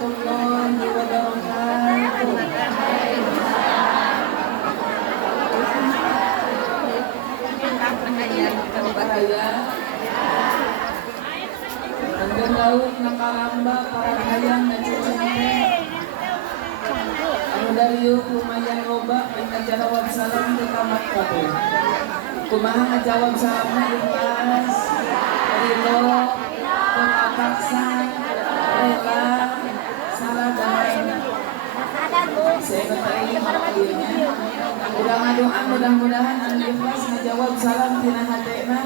warahmatullahi wabarakatuh. Bahaya Angger laut nakaramba para hayang na cucungnya anu dari yuk lumayan loba ngajawab salam di kamar kabeh kumaha ngajawab salamna ikhlas ridho paksa rela saladang saya bertanya makanya udah ngadoan mudah-mudahan anu ikhlas ngajawab salam tina hatena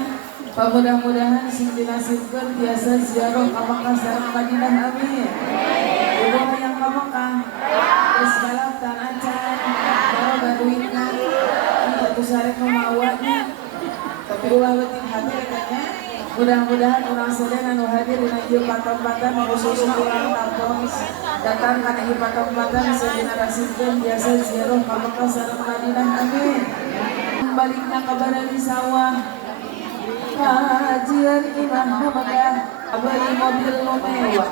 mudah-mudahan sing dinasibkeun biasa ziarah ka Makkah sareng Madinah amin. Ibu hayang ka Makkah geus balap tan acan baroga duitna atuh sareng mawanya tapi ulah leutik hati katanya mudah-mudahan urang sadaya anu hadir dina ieu patom-patom khususna urang Tapos datang kana ieu patom-patom sing dinasibkeun biasa ziarah ka Makkah sareng Madinah amin. Balikna ka barari sawah kajian imam Muhammadiyah abadi mobil mewah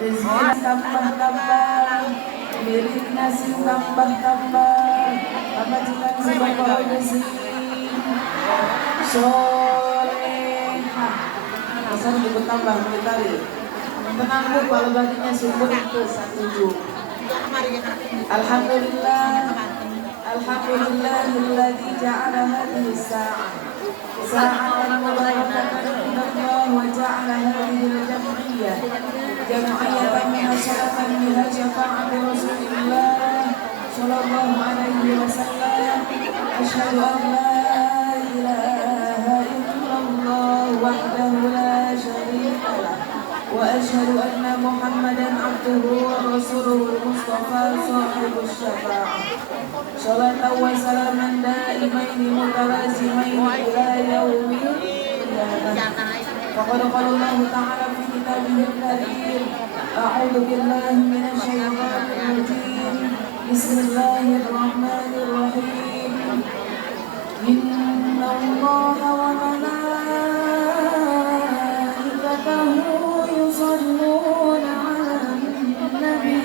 rezeki tambah-tambah milik nasi tambah-tambah majikan si bapak rezeki solehah asal disebut tambah mentari tenang bu kalau baginya sumber itu satu alhamdulillahilladzi ja'ala hadhihi sa'ah ساعة مباركة من الله وجعل هذه الجمعية من شرفا بها شفاعة رسول الله صلى الله عليه وسلم أشهد أن لا إله إلا الله وحده لا شريك له وأشهد أن محمدا عبده ورسوله المصطفى صاحب الشفاعة صلاة وسلاما دائمين متلازمين إلى يوم القيامة فقد قال الله تعالى في كتابه الكريم أعوذ بالله من الشيطان الرجيم بسم الله الرحمن الرحيم إن الله وملائكته يصلون على النبي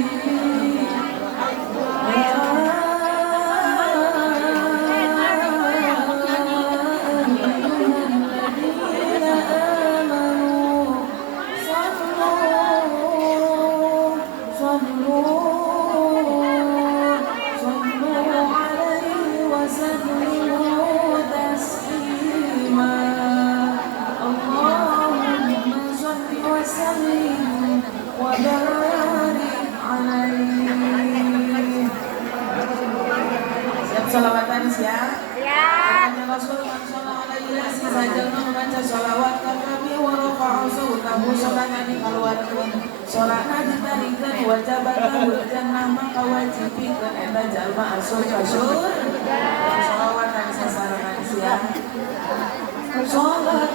Salawatan siap? Ya. Rasul sallallahu alaihi wasallam membaca salawat ka Nabi wa rafa'a sautahu salana di kaluarkeun salana ditarikeun wajabatahu jannah maka wajibikeun eta jalma asup ka surga. Salawatan sasarangan siap. Sallallahu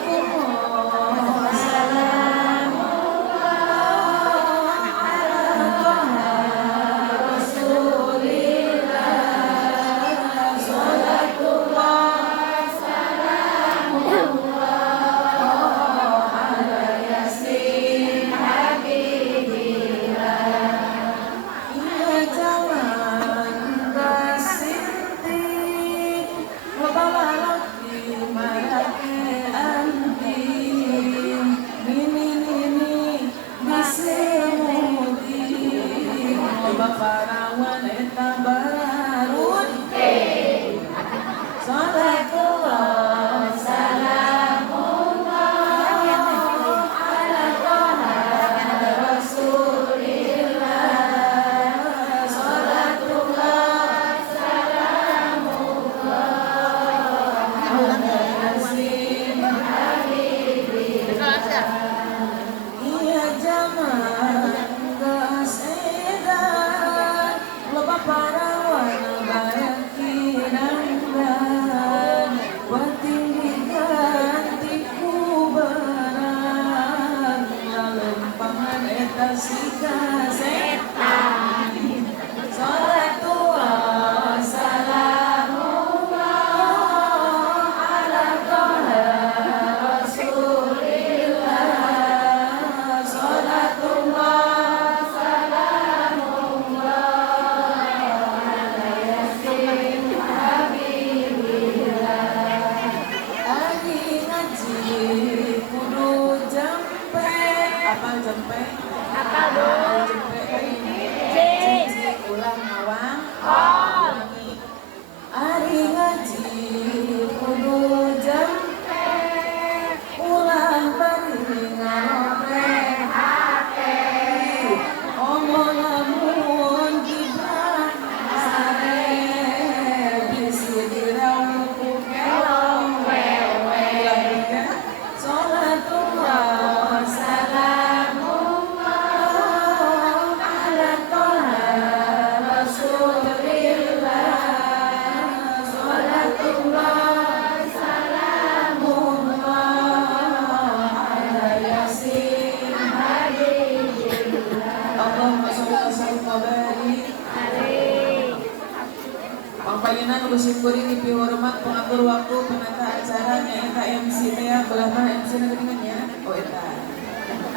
Keamanan kuring di hormat pengatur waktu penata acara nyaeta MC teh belah mana MC na geuningannya oh eta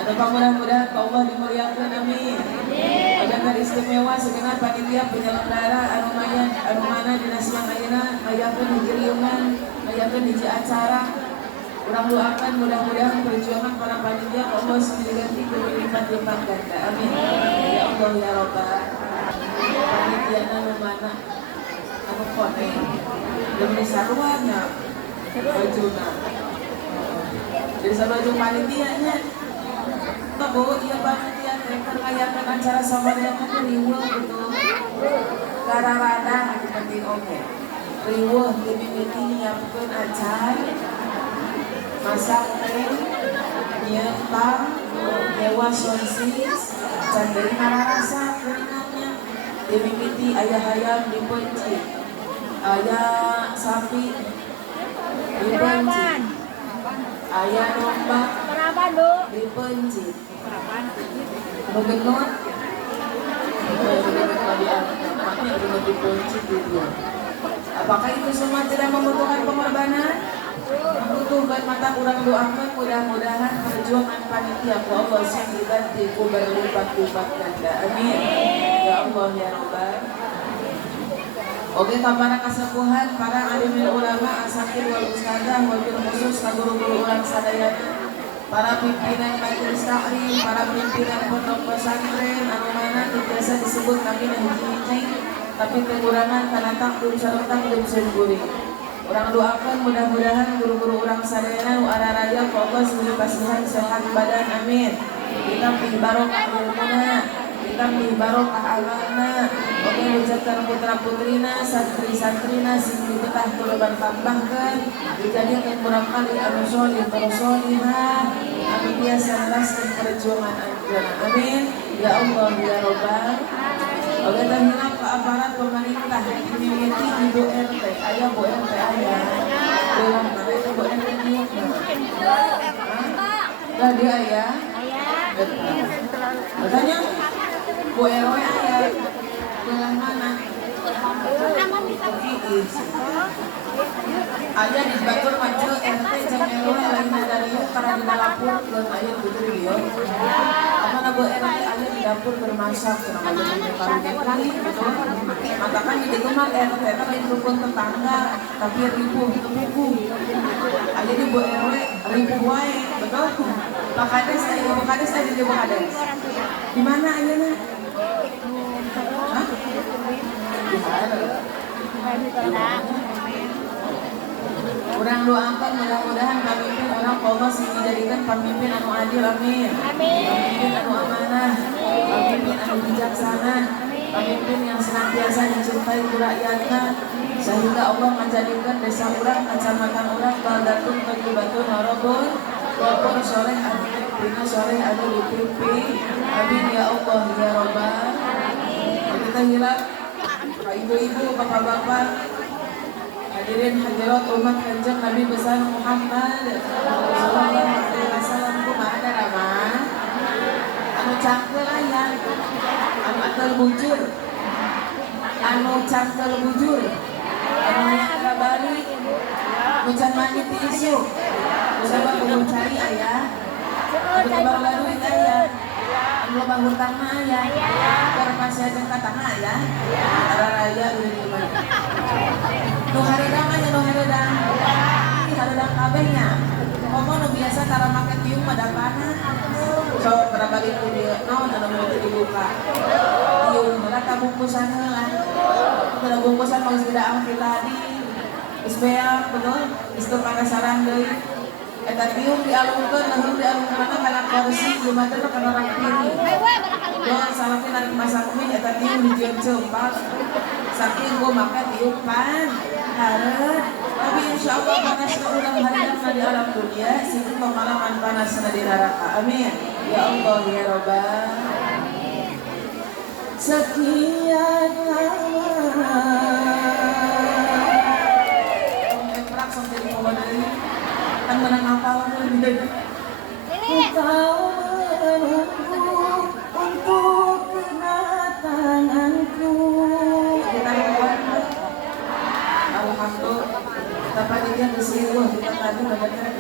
anu mudah-mudahan ka Allah dimuliakeun amin ajakan istimewa segenap panitia penyelenggara anu mana dina siang ayeuna ngayakeun hiji riungan ngayakeun hiji acara urang doakan mudah-mudahan perjuangan para panitia ka Allah diganti berlipat-lipat ganda amin ya Allah ya Rabbal panitia anu mana anu kone demi sarwanya bajuna jadi sabaju panitianya bawa iya panitia mereka ngayakan acara sabarnya itu riweuh gitu gara-gara itu penting oke riweuh dimimiti nyiapkeun acar masak teh nyiapang dewa sonsis can deui nararasa kulinanya dimimiti aya hayam dipencit aya sapi dipencit aya domba dipencit begenut dipencit gitu. Apakah itu semua tidak membutuhkan pengorbanan? Membutuhkan mata kurang doakan mudah-mudahan perjuangan panitia ku Allah yang diganti ku berlipat-lipat ganda amin ya Allah ya Rabbal. Oke para kasepuhan, para alimul ulama, asatidz wal ustadzah, wabil khusus guru-guru ulang sadayana, para pimpinan majelis taklim, para pimpinan pondok pesantren, anu mana biasa disebut kami hiji-hiji, tapi kekurangan karena takdim sareng takdim sendiri. Orang doakan mudah-mudahan guru-guru ulang sadayana nu araraya ka Allah sing pasihan sehat badan amin. Kita barokah ilmuna, kita barokah amalna. Oke ucapkan putra-putrina, santri-santrina sing dibetah kurban tambahkeun, dijadikan kurang kali anu sholih bersolihah, anu biasa neraskeun perjuangan anjeunna. Amin. Ya Allah ya Rabbal. Oke tahina ka aparat pemerintah dimimiti Ibu RT, aya Bu RT aya. Belum ada itu Bu RT dieu. Lah dia aya. Katanya Bu RW aya. Belah mana? Aya di batur maju RT jeung RW lain dari karena di dapur keun aya gitu dia. Apa na Bu RT aya di dapur bermasak cenah aya di karunya kali gitu. Matakan di dieu mah RT teh lain rukun tetangga tapi ribuh itu buku. Aya di Bu RW ribuh wae, betul? Pak Kades aya di Pak Kades. Di mana ayeuna? Urang doakan mudah-mudahan pamimpin orang Allah sing dijadikan pemimpin anu adil amin. Pemimpin anu amanah, pemimpin anu bijaksana, pemimpin yang senantiasa dicintai rakyatnya sehingga Allah menjadikan desa urang, kecamatan urang baldatun thayyibatun warabun wapur soleh anu dina soleh anu dipimpin. Amin ya Allah ya Rabbal. Kita hilap ibu-ibu, bapak-bapak, hadirin hadirat umat kanjeng Nabi besar Muhammad sallallahu alaihi wasallam kumaha rama anu cangkel aya anu atel bujur anu cangkel bujur anu aya balik nu can mandi ti isu usaba kudu cari aya anu kabar baduit aya anu loba hutang mah aya keur masih jeung katana aya raya udah di mana nu hareudang aya nu hareudang hareudang kabehnya komo nu biasa tara make tiung madapana so tara bagi ku dieu naon anu mau dibuka tiung rata bungkusan heula tara bungkusan mah geus daang tadi geus beak betul geus teu panasaran deui eta tiung dialungkeun lamun dialungkeun kana kursi jumatna kana orang piring doa salahnya narik masak mie eta tiung dijieun ceupak saking gua make tiung pan hareup tapi insyaallah panasna urang hareudangna di alam dunia sing pengalaman panasna di neraka amin ya Allah ya Rabbal. Sekian lama prak sok jadi pemain kan menang hafal kau menunggu untuk kedatanganku.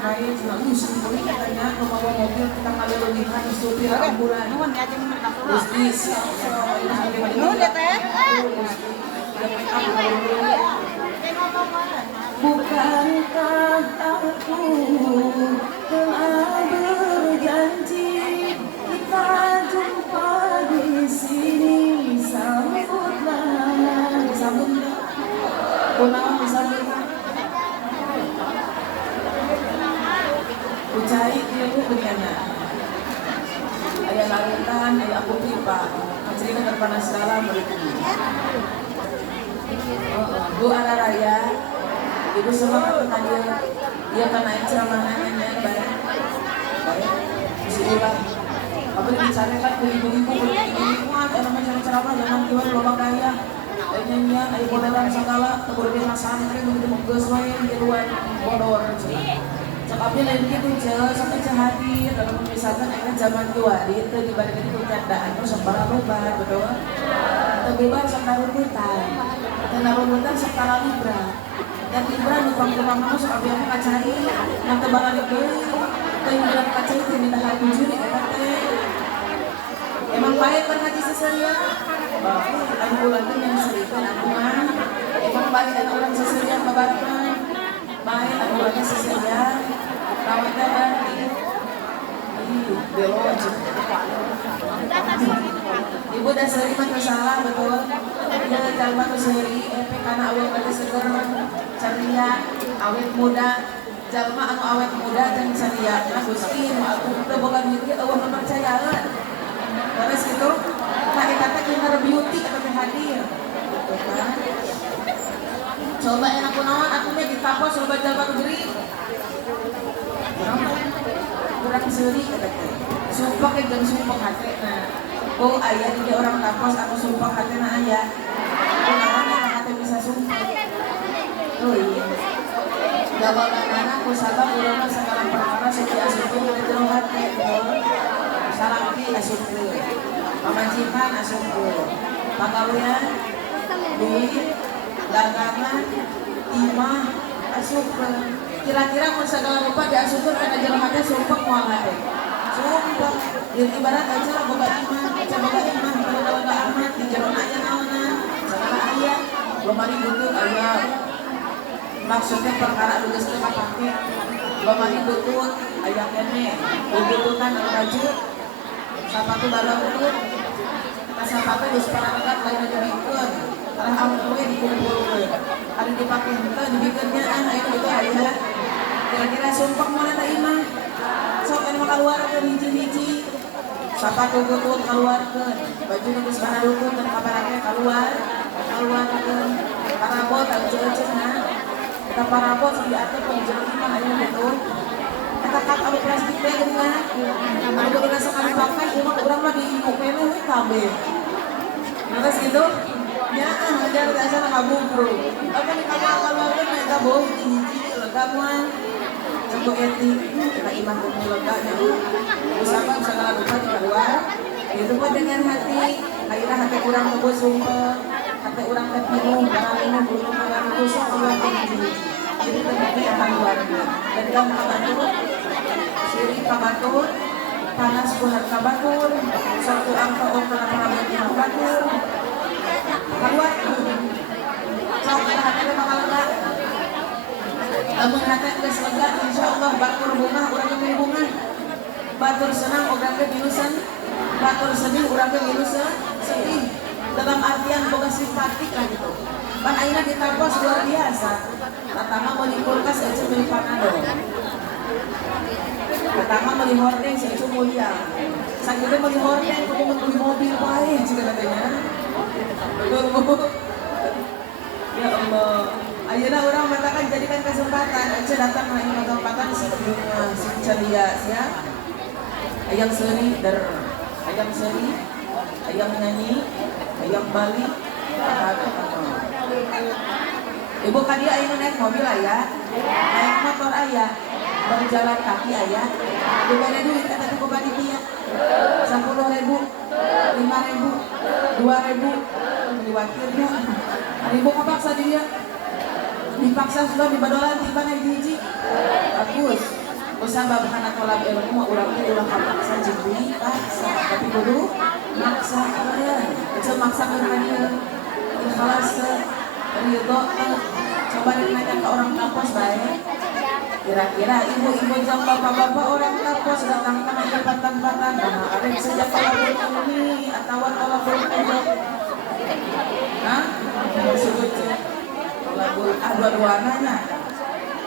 baik cuma sendiri katanya membawa mobil kita ngalilungikan supir ambulan Gusti bukankah aku telah berjanji kita jumpa di sini sambutlah disambut kunaon disambut Ucai dia bu beriana ayah larutan ayah aku pipa cerita terpanas segala berikutnya Bu Ara Raya ibu semangat tadi dia karena ceramahannya baik disinilah apa bicara kan ibu-ibu ada namanya ceramah jangan jual loba kaya nyanyi ayo modelan segala kemudian santri begitu menggeus wae di luar bodor cek abdi lain gitu sampai hadir dalam misalkan akhirnya zaman tua itu dibanding itu candaan terus para lebar betul tapi bar sok narubutan dan narubutan sok libra dan libra nupang tukang kamu sok abdi aku kacari yang tebalan itu yang bilang kacari itu minta hati juri emang baik kan haji seseria aku bulan yang serikan aku mah emang baik ada orang seseria kabarkan baik aku bulannya seseria rawatnya balik belok ibu udah sering masalah betul dia jalma tuh sehari karena awet pada seger ceria awet muda jalma anu awet muda dan ceria nah Gusti aku udah boga duit dia awet mempercayaan terus gitu kata kita beauty atau hadir coba enak kunaon aku mah ditapos coba jalma tuh geri kurang seri sumpah ke jeung sumpah hati nah oh ayah dia orang tapos aku sumpah hati na ayah kunaon yang hati bisa sumpah oh iya jawabanana aku sabab urang segala perkara suci asukeun di jero hati salaki asukeun pamajikan asukeun pagawean duit dagangan timah asukeun kira-kira mun segala rupa diasukeun kana jero hati sumpah moal hati sumpah ibarat aja boga iman kalau boga amat di jero aya naonna segala aya lomari butuh aya maksudnya perkara anu geus teu kapake lomari butuh aya kene butuhan anu baju sapatu baleureut ka sapatu geus parakat lain dijadikeun arah ampe dikumpulkeun anu dipake henteu dibikeun nyaan aya kitu aya kira-kira sumpah moal eta imah sok anu kaluarkeun hiji-hiji sapatu butut keluarkeun baju nu geus paradukeun dan kabarake keluarkeun parabot aju-ajeuna eta parabot diatur ku jeung imah aya betul eta kat anu plastik teh geuningan anu geus sakali pakai imah urang mah diibu kene we kabeh terus gitu nya ajar dasar ngabungkru apa di kamar-kamarkeun eta beuh hiji-hiji lega moal Joko etik, kita iman kumpul leganya usaha segala rupa di keluar itu pun dengan hati akhirnya hati kurang ngebut sumpah hati kurang kepinuh barang ini belum barang itu semua tinggi jadi terjadi akan keluarga dan kamu kabatur siri kabatur panas kuhat kabatur satu angka okna pengambil kabatur keluar sok hati bakal lega lamun hati geus lega insyaallah batur bunga urang ge bunga batur senang urang ge milusan batur sedih urang ge milusan sedih dalam artian boga simpatik lah gitu pan ayeuna ditapos luar biasa pertama meuli kulkas aja meuli panado pertama meuli hordeng itu mulia sakitu meuli hordeng kudu meuli mobil bae cenah katanya betul Bu ya Allah ayeuna urang matakan jadikan kesempatan aja datang lagi kesempatan sing ceria ya ayam seri ayam nyanyi ayam Bali ibu kan dia ayeuna naik mobil aya naik motor aya berjalan kaki aya diberi duit kata ku panitia 10.000 5.000 2.000 diwakilnya ibu kapaksa dia dipaksa sudah di badolan tiba naik hiji bagus Usah babana tolak ilmu mah urang teh ulah kapaksa jeung paksa, tapi kudu maksakeun. Aja maksakeun ka dieu. Ikhlas teh, ridho teh. Coba nanya ke orang kampus baik. Kira-kira ibu-ibu jeung bapak-bapak orang kampus datang ke tempat-tempatan, nah ada sejak tolak ilmu atawa tolak ilmu. Hah? Disebut dua-duanya nya.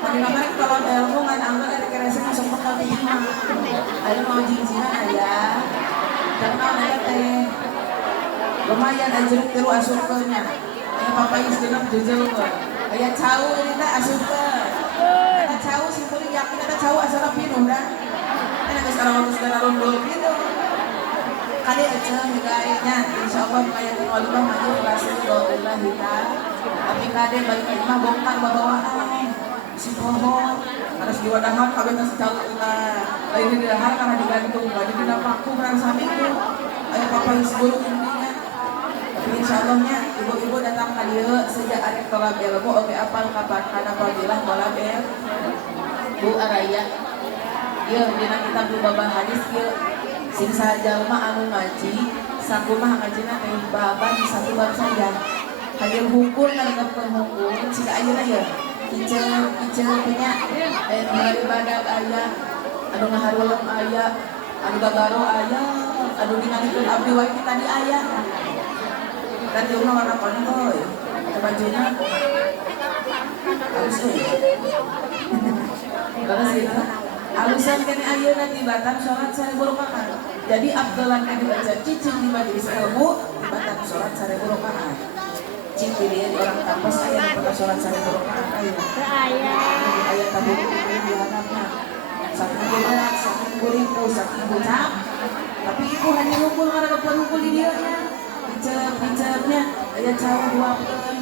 Tadi kemarin kalau ilmu ngan anggar dari kerasa masuk bekal di imah. Ada mau jinjinan aja. Jangan ada teh. Lumayan aja tiru asupnya. Ya papa istilah jujur kok. Kayak cau ini teh asupnya. Ada cau simpulin yakin ada cau asal pinuh dah. Kan ada sekarang waktu sekarang rundul gitu. Kali aja hidayahnya, insya Allah kayak di walimah maju kasih doa kita. Tapi kade balik ke imah bongkar bawaan. Si pohon harus diwadahan kabeh teh secaluk lain di dahar karena digantung badi dina paku merasa itu aya papa geus buruk intinya. Tapi insyaallah-nya ibu-ibu datang ka dieu sejak arek tolab ilmu oge apal kapan kana fadilah tolab Bu Araya. Ieu dina kitab babah hadis ieu sing sajalma anu ngaji sakumaha ngajina teh babah di satu bab saja. Hadir hukum ngadegkeun hukum siga ayeuna ieu Icel punya hari badak ayah, anu ngaharulung ayah, anu gagaro ayah, anu dinganikeun abdi wae tadi ayah. Dan di rumah warna kuning euy. Bajunya halus euy. Terus itu alusan kene ayeuna tibatan salat 1000 rakaat. Jadi afdalan kene baca cicing di majelis ilmu tibatan salat 1000 rakaat. Ciri orang kampus ayah pada sholat 1000 rakaat ayah tabung di hadapnya saking berat, saking buriku, saking bucap. Tapi ibu hanya ngumpul karena ngumpul di dia pincapnya ayah cau duakeun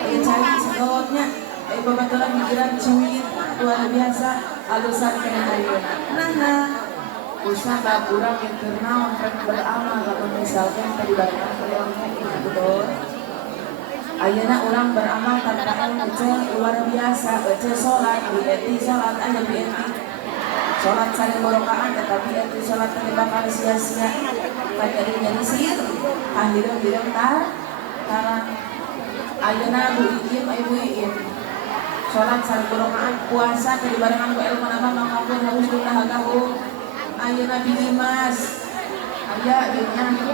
ayah cai sedotnya ayah babaturan mikiran cuit luar biasa alusan kena ayeuna nah usaha kurang yang ternaon beramal kalau misalkan tadi barang ilmu betul. Ayeuna urang beramal tanpa ilmu luar biasa. Sholat bieti sholat aya bieti. Sholat 1000 rakaat tetapi bieti sholat teh bakal sia-sia. Kadari nyisir akhirnya tarang. Ayeuna Bu Iim ibu Iim. Sholat 1000 rakaat puasa teh dibarengan ku ilmu nama mangapun harus ditahagahung. Ayeuna di Dimas. Aya dinya.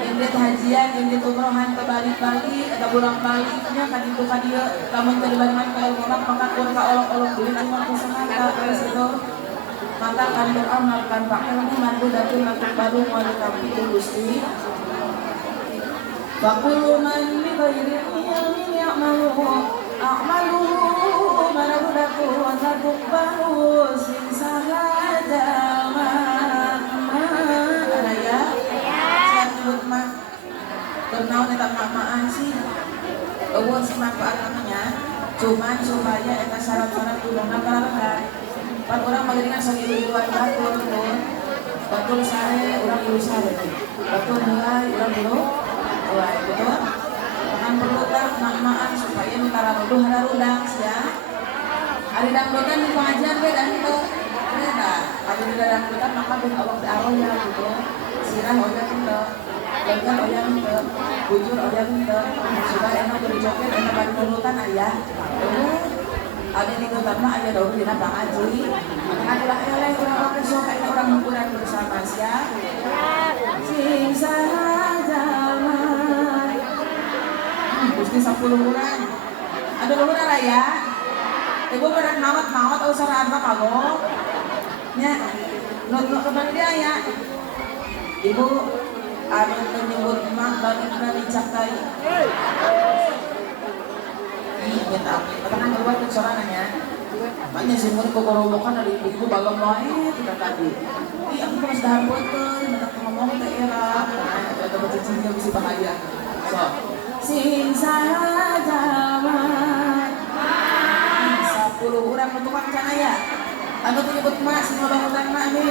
Indit hajian, indit umrohan ke Bali, ada bulan baliknya kan itu kan dia kamu terlibat kalau orang maka kurang olok-olok duit cuma kusangka terus itu maka kan beramal kan pakai ini mandu datu mandu baru mau tapi itu gusti wakulu man bi ghairi ilmin ya'malu mandu datu satu baru sin sahaja bernaon eta mamaan sih eueun manfaat namanya cuman supaya eta syarat-syarat kuduna baraha pan urang mageuningan sok ilu-iluan batur sare urang ilu sare batur heulai urang ilu heulai betul kan perlu tah mamaan supaya nu tararuduh hararudang sia ari dangdutan di pengajian ge dan itu beda ari di dangdutan maka ben Allah ya gitu sirah oge teu Jangan oyang ke bujur oyang ke sudah enak berjoget enak bari nurutan ayah. Ada di nurutan mah aya daun dina pangaji. Adalah eleh urang oge sok aya urang ngukuran bersama sia. Sing sajaman. Gusti 10 urang. Ada luhur raya. Ibu berak maot atau sarana kagok. Nya nu kembali dia ya. Ibu anu menyebut mak balikna dicakai. Ih, minta ampun keluar ke sorananya. Makanya sih mun kokorobokan dari ibu balong wae kita tadi. Ih, aku terus dahar beuteun, mentak ngomong teh era. Nah, eta bacicingnya bisa bahaya. So, sing sajaman. 10 urang nu tukang canaya. Anu menyebut mak sing bangunan mak amin.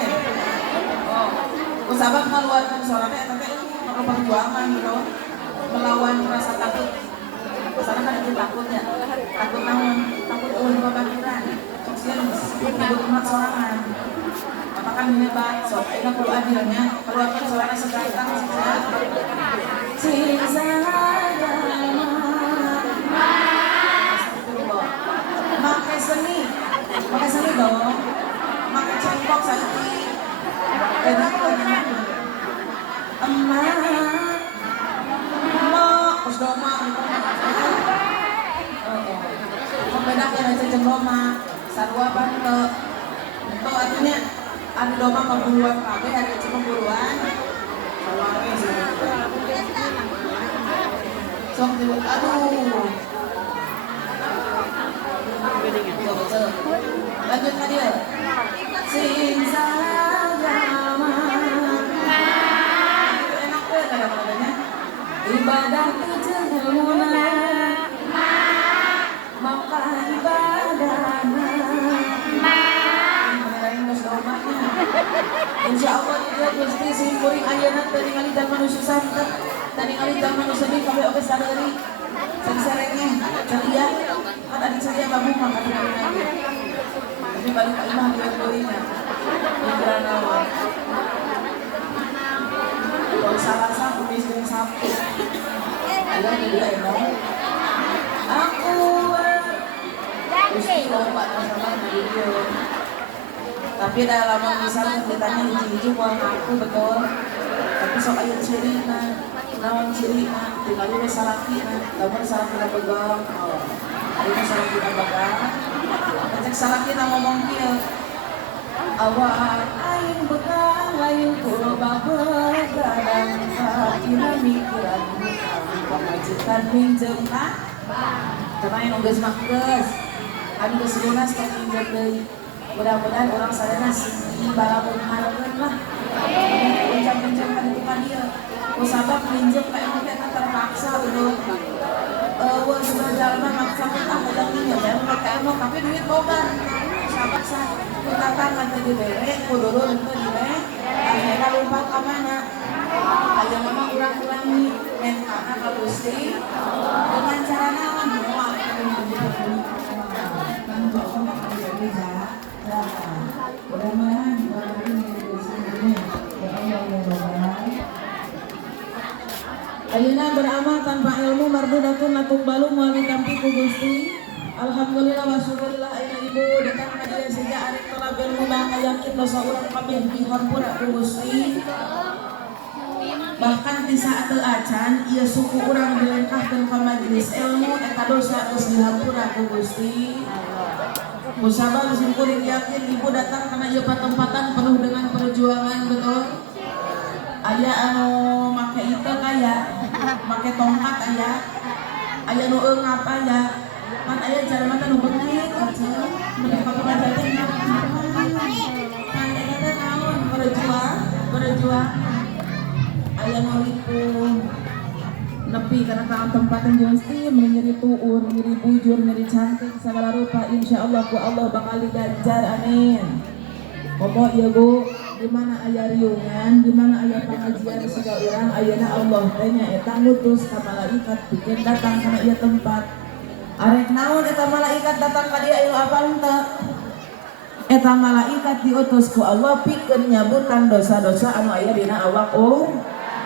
Oh. Usabab ngaluarkan suaranya tapi maka perjuangan gitu melawan rasa takut Sana kan itu takutnya, takut naon, takut ulun babakiran. Sosial hidup emak sorangan. Apakah menyebab sok kita perlu adilnya, keluarkan suara sekarang pakai seni dong, pakai cengkok sakit, enak banget. Emak, terus doma, pembeda yang ada cendoma, sarwa bante, itu artinya ada doma pemburuan kabe, ada pemburuan, sok dulu, aduh. Lanjut Nadia. Sing salagama. Enak tuh kadang-kadangnya. Ibadah tujuh mulai. Maka ibadahna. Insya Allah dia Gusti simpuring ayeuna teu ningali dan manusia santet. Tadi kali dan manusia ini kami oke sadari. Sering-seringnya ceria. Kan ada ceria babu maka lagi. Tapi balik ke imah dia belinya pikiran awal kalau salah kumis dengan sapu ada dia emang aku Gusti lompat masalah dari dia tapi dah lama misalnya ceritanya hiji-hiji buang aku betul tapi sok ayat cirina nawan cirina tinggal dia salakina namun salakina pegang ini salakina pegang cek salah kita ngomong dia awak aing bekal lain purba begadang sakina mikiran pemajikan minjem kah kemain ungges makges anu geus lunas teh minjem deui mudah-mudahan orang sadana sih balamun hareukeun lah pinjam-pinjam ka ditu ka dieu kusabab minjem ka emang teh terpaksa bener wah sudah jalan maksa kita kadang ini ya mereka emang tapi duit boga sahabat sah kita kan nanti diberi kudulu nanti diberi akhirnya lupa ke mana aja mama ulang-ulangi menkana ke Gusti dengan cara naon mual mudah-mudahan Ayeuna beramal tanpa ilmu mardudatun latung balu muali tampi ku Gusti. Alhamdulillah wa syukurillah ayeuna ibu datang ka dieu sehingga ari tolak ilmu mah yakin dosa urang kabeh dihampura ku Gusti. Bahkan di saat teu acan ieu suku urang dilengkahkeun ka majelis ilmu eta dosa geus dihampura ku Gusti. Musabah simkuring yakin ibu datang karena ieu patempatan penuh dengan perjuangan betul. Aya anu make itu kaya make tongkat aya nu eungap aya kan aya jalma teh nu beungit atuh mun ka pelajaran kan eta naon berjuang aya nu lipuh nepi karena kaang tempatan Gusti nyeri tuur nyeri bujur nyeri cantik segala rupa insyaallah ku Allah bakal diganjar amin. Komo ieu Bu di mana aya riungan, di mana aya pengajian siga urang, ayeuna Allah teh nyaeta ngutus ka malaikat pikeun datang kana ieu tempat. Arek naon eta malaikat datang ka dieu aya apa henteu? Eta malaikat diutus ku Allah pikeun nyabutan dosa-dosa anu aya dina awak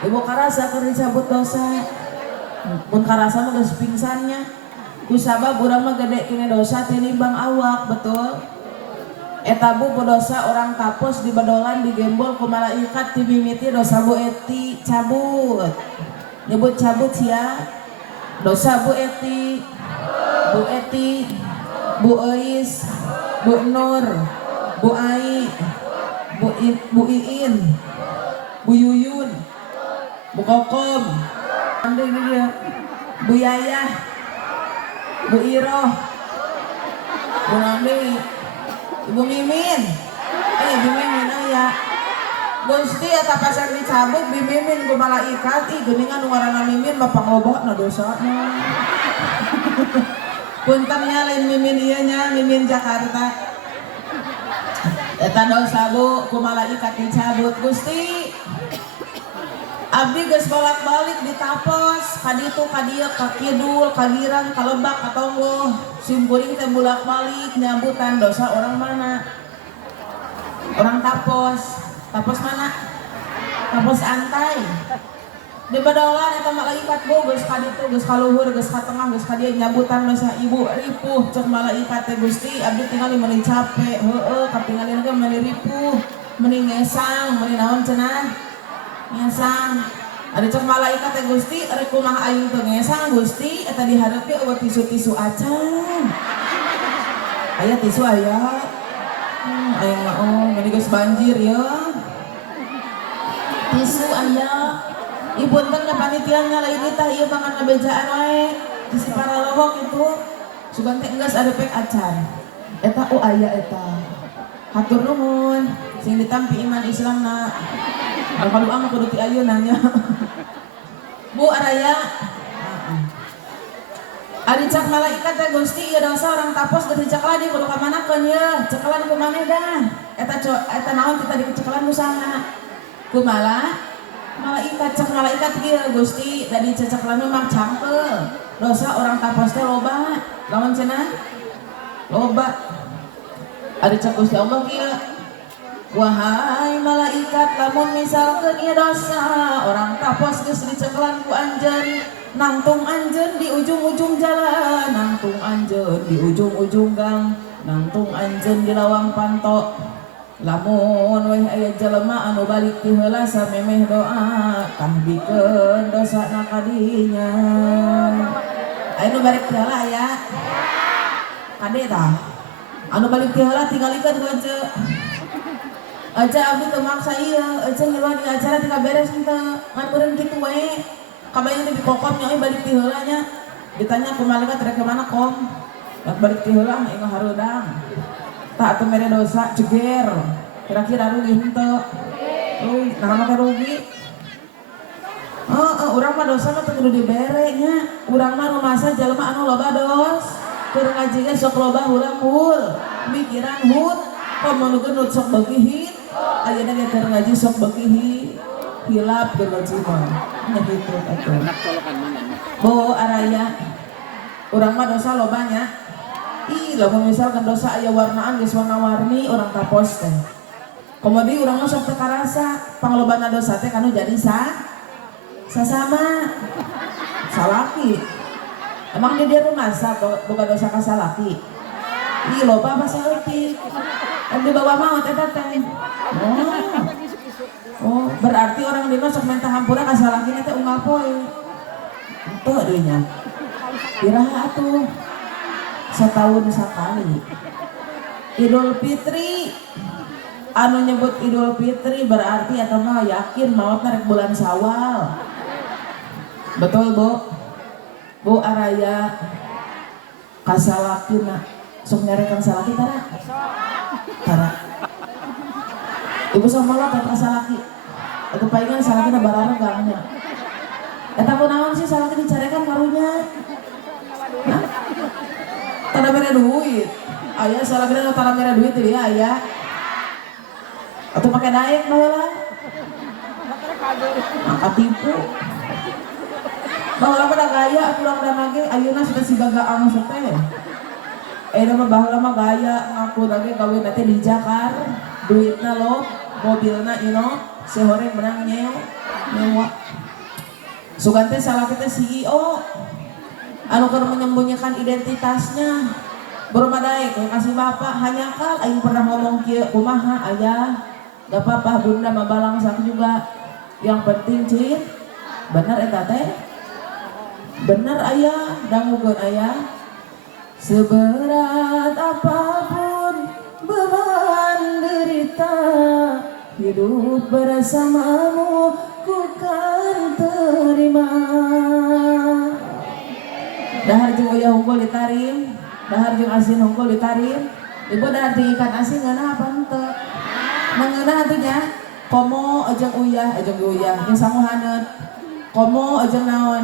Ibu karasa keur dicabut dosa. Mun karasa mah geus pingsannya. Kusabab urang mah gede kene dosa tinimbang awak, betul? Eta bu dosa orang kapus di bedolan digembol ku malaikat timimiti dosa Bu Eti cabut nyebut cabut ya dosa Bu Eti Bu Eis Bu Nur Bu Ai Bu Iin Bu Yuyun Bu Kokom ini dia Bu Yayah Bu Iroh Bu Nandi Ibu Mimin, Ibu Mimin aya. Gusti eta pasar dicabut Bi Mimin ku malaikat, geuningan nu ngaranna Mimin mah panglobokna dosana. Punten nya lain Mimin ieu nya, Mimin Jakarta. Eta dosa Bu ku malaikat dicabut Gusti. Abdi geus bolak-balik ditapos kaditu kadieu ka kidul ka girang ka Lebak ka Tonggo simkuring teh bolak-balik nyambutan dosa orang mana? Orang tapos mana? Tapos antai di badolan eta malaikat geus ka ditu geus ka luhur geus ka tengah geus ka dieu nyambutan dosa ibu ripuh cek malaikat teh Gusti abdi tingali meuli capek heueuh katingalin ge meuli ripuh meuli ngesang meuli naon cenah ngesang ada cek malaikat teh Gusti rek kumaha aing teu ngesang Gusti eta dihareup ge eueuh tisu-tisu acan aya tisu aya aing mah geus geus banjir ya tisu aya ibu enten ka panitianya lain tah ieu mangan ngabejaan wae tisu paralohok itu sugan teh enggeus adepek acan eta aya eta hatur nuhun sing ditampi iman Islamna kalau ama kudu ti ayeuna nya Bu araya ari cak malaikat teh Gusti ieu dosa orang tapos geus diceklan di kudu ka manakeun ye cekelan ku maneh dah eta naon kita diceklan usaha kumaha malaikat cek malaikat ieu Gusti da diceklan mah cangkeul dosa orang tapos teh loba lamun cenah loba ari cak Gusti Allah kieu wahai malaikat lamun misalkeun ieu dosa orang tapos geus diceklan ku anjeun nangtung anjeun di ujung-ujung jalan nangtung anjeun di ujung-ujung gang nangtung anjeun di lawang panto lamun weh aya jelema anu balik ti heula samemeh doa kambikeun dosana ka dinya aya nu balik ti heula aya kade tah anu balik ti heula tingalikeun ku aja abdi teu maksa ieu aja ngiluan di acara tinggal beres henteu ngan meureun kitu we kabayang teh dikokom nya balik ti heula nya ditanya ku malaikat rek ke mana kom rek balik ti heula aing hareudang tah atuh mere dosa jeger kira-kira rugi henteu nah mah rugi urang mah dosa mah teu kudu dibere nya urang mah rumasa jelema anu loba dos keur ngaji ge sok loba ulang hul mikiran hut komo genut sok beuki hit ayeuna ge keur ngaji sok beuki hilap keur ngaji mah nya kitu atuh bo araya urang mah dosa lobanya lamun misalkan dosa aya warnaan geus warna-warni urang tapos teh komodi urang mah sok teu karasa panglobana dosa teh kanu jadi sasama salaki emang di dia rumah boga dosa ka salaki loba apa salaki di bawah maut eta teh berarti orang di sok minta hampura ka salakina teh unggal poe henteu deui nya iraha atuh setahun sakali Idul Fitri anu nyebut Idul Fitri berarti eta mah yakin maotna rek bulan Syawal betul Bu araya kasalakina sok nyarekan salaki tara ibu sama lo tak salaki atau palingan salaki na bararang nya eta kunaon sih salaki dicarekan karunya tara mere duit aya salaki na tara mere duit dia aya atau pakai daek baheula angkat tipu baheula pada gaya pulang dan lagi ayeuna sudah si gagaang teh mah baheula mah gaya ngaku lagi kawin nanti di Jakarta duitna lo mobilna ino sehore menang nyewa sugan teh salah kita CEO anu keur menyembunyikan identitasnya bermadai kasih bapak hanya kal aing pernah ngomong kieu kumaha aya gak apa-apa bunda mah balang sak juga yang penting cin bener eta teh bener aya dangukeun aya seberat apapun beban derita hidup bersamamu ku kan terima dahar jeung uyah unggul ditarim dahar jeung asin unggul ditarim ibu dahar jeung ikan asin ngeunah apa henteu mengeunah atuh nya komo jeung uyah jeung sanguhaneut komo jeung naon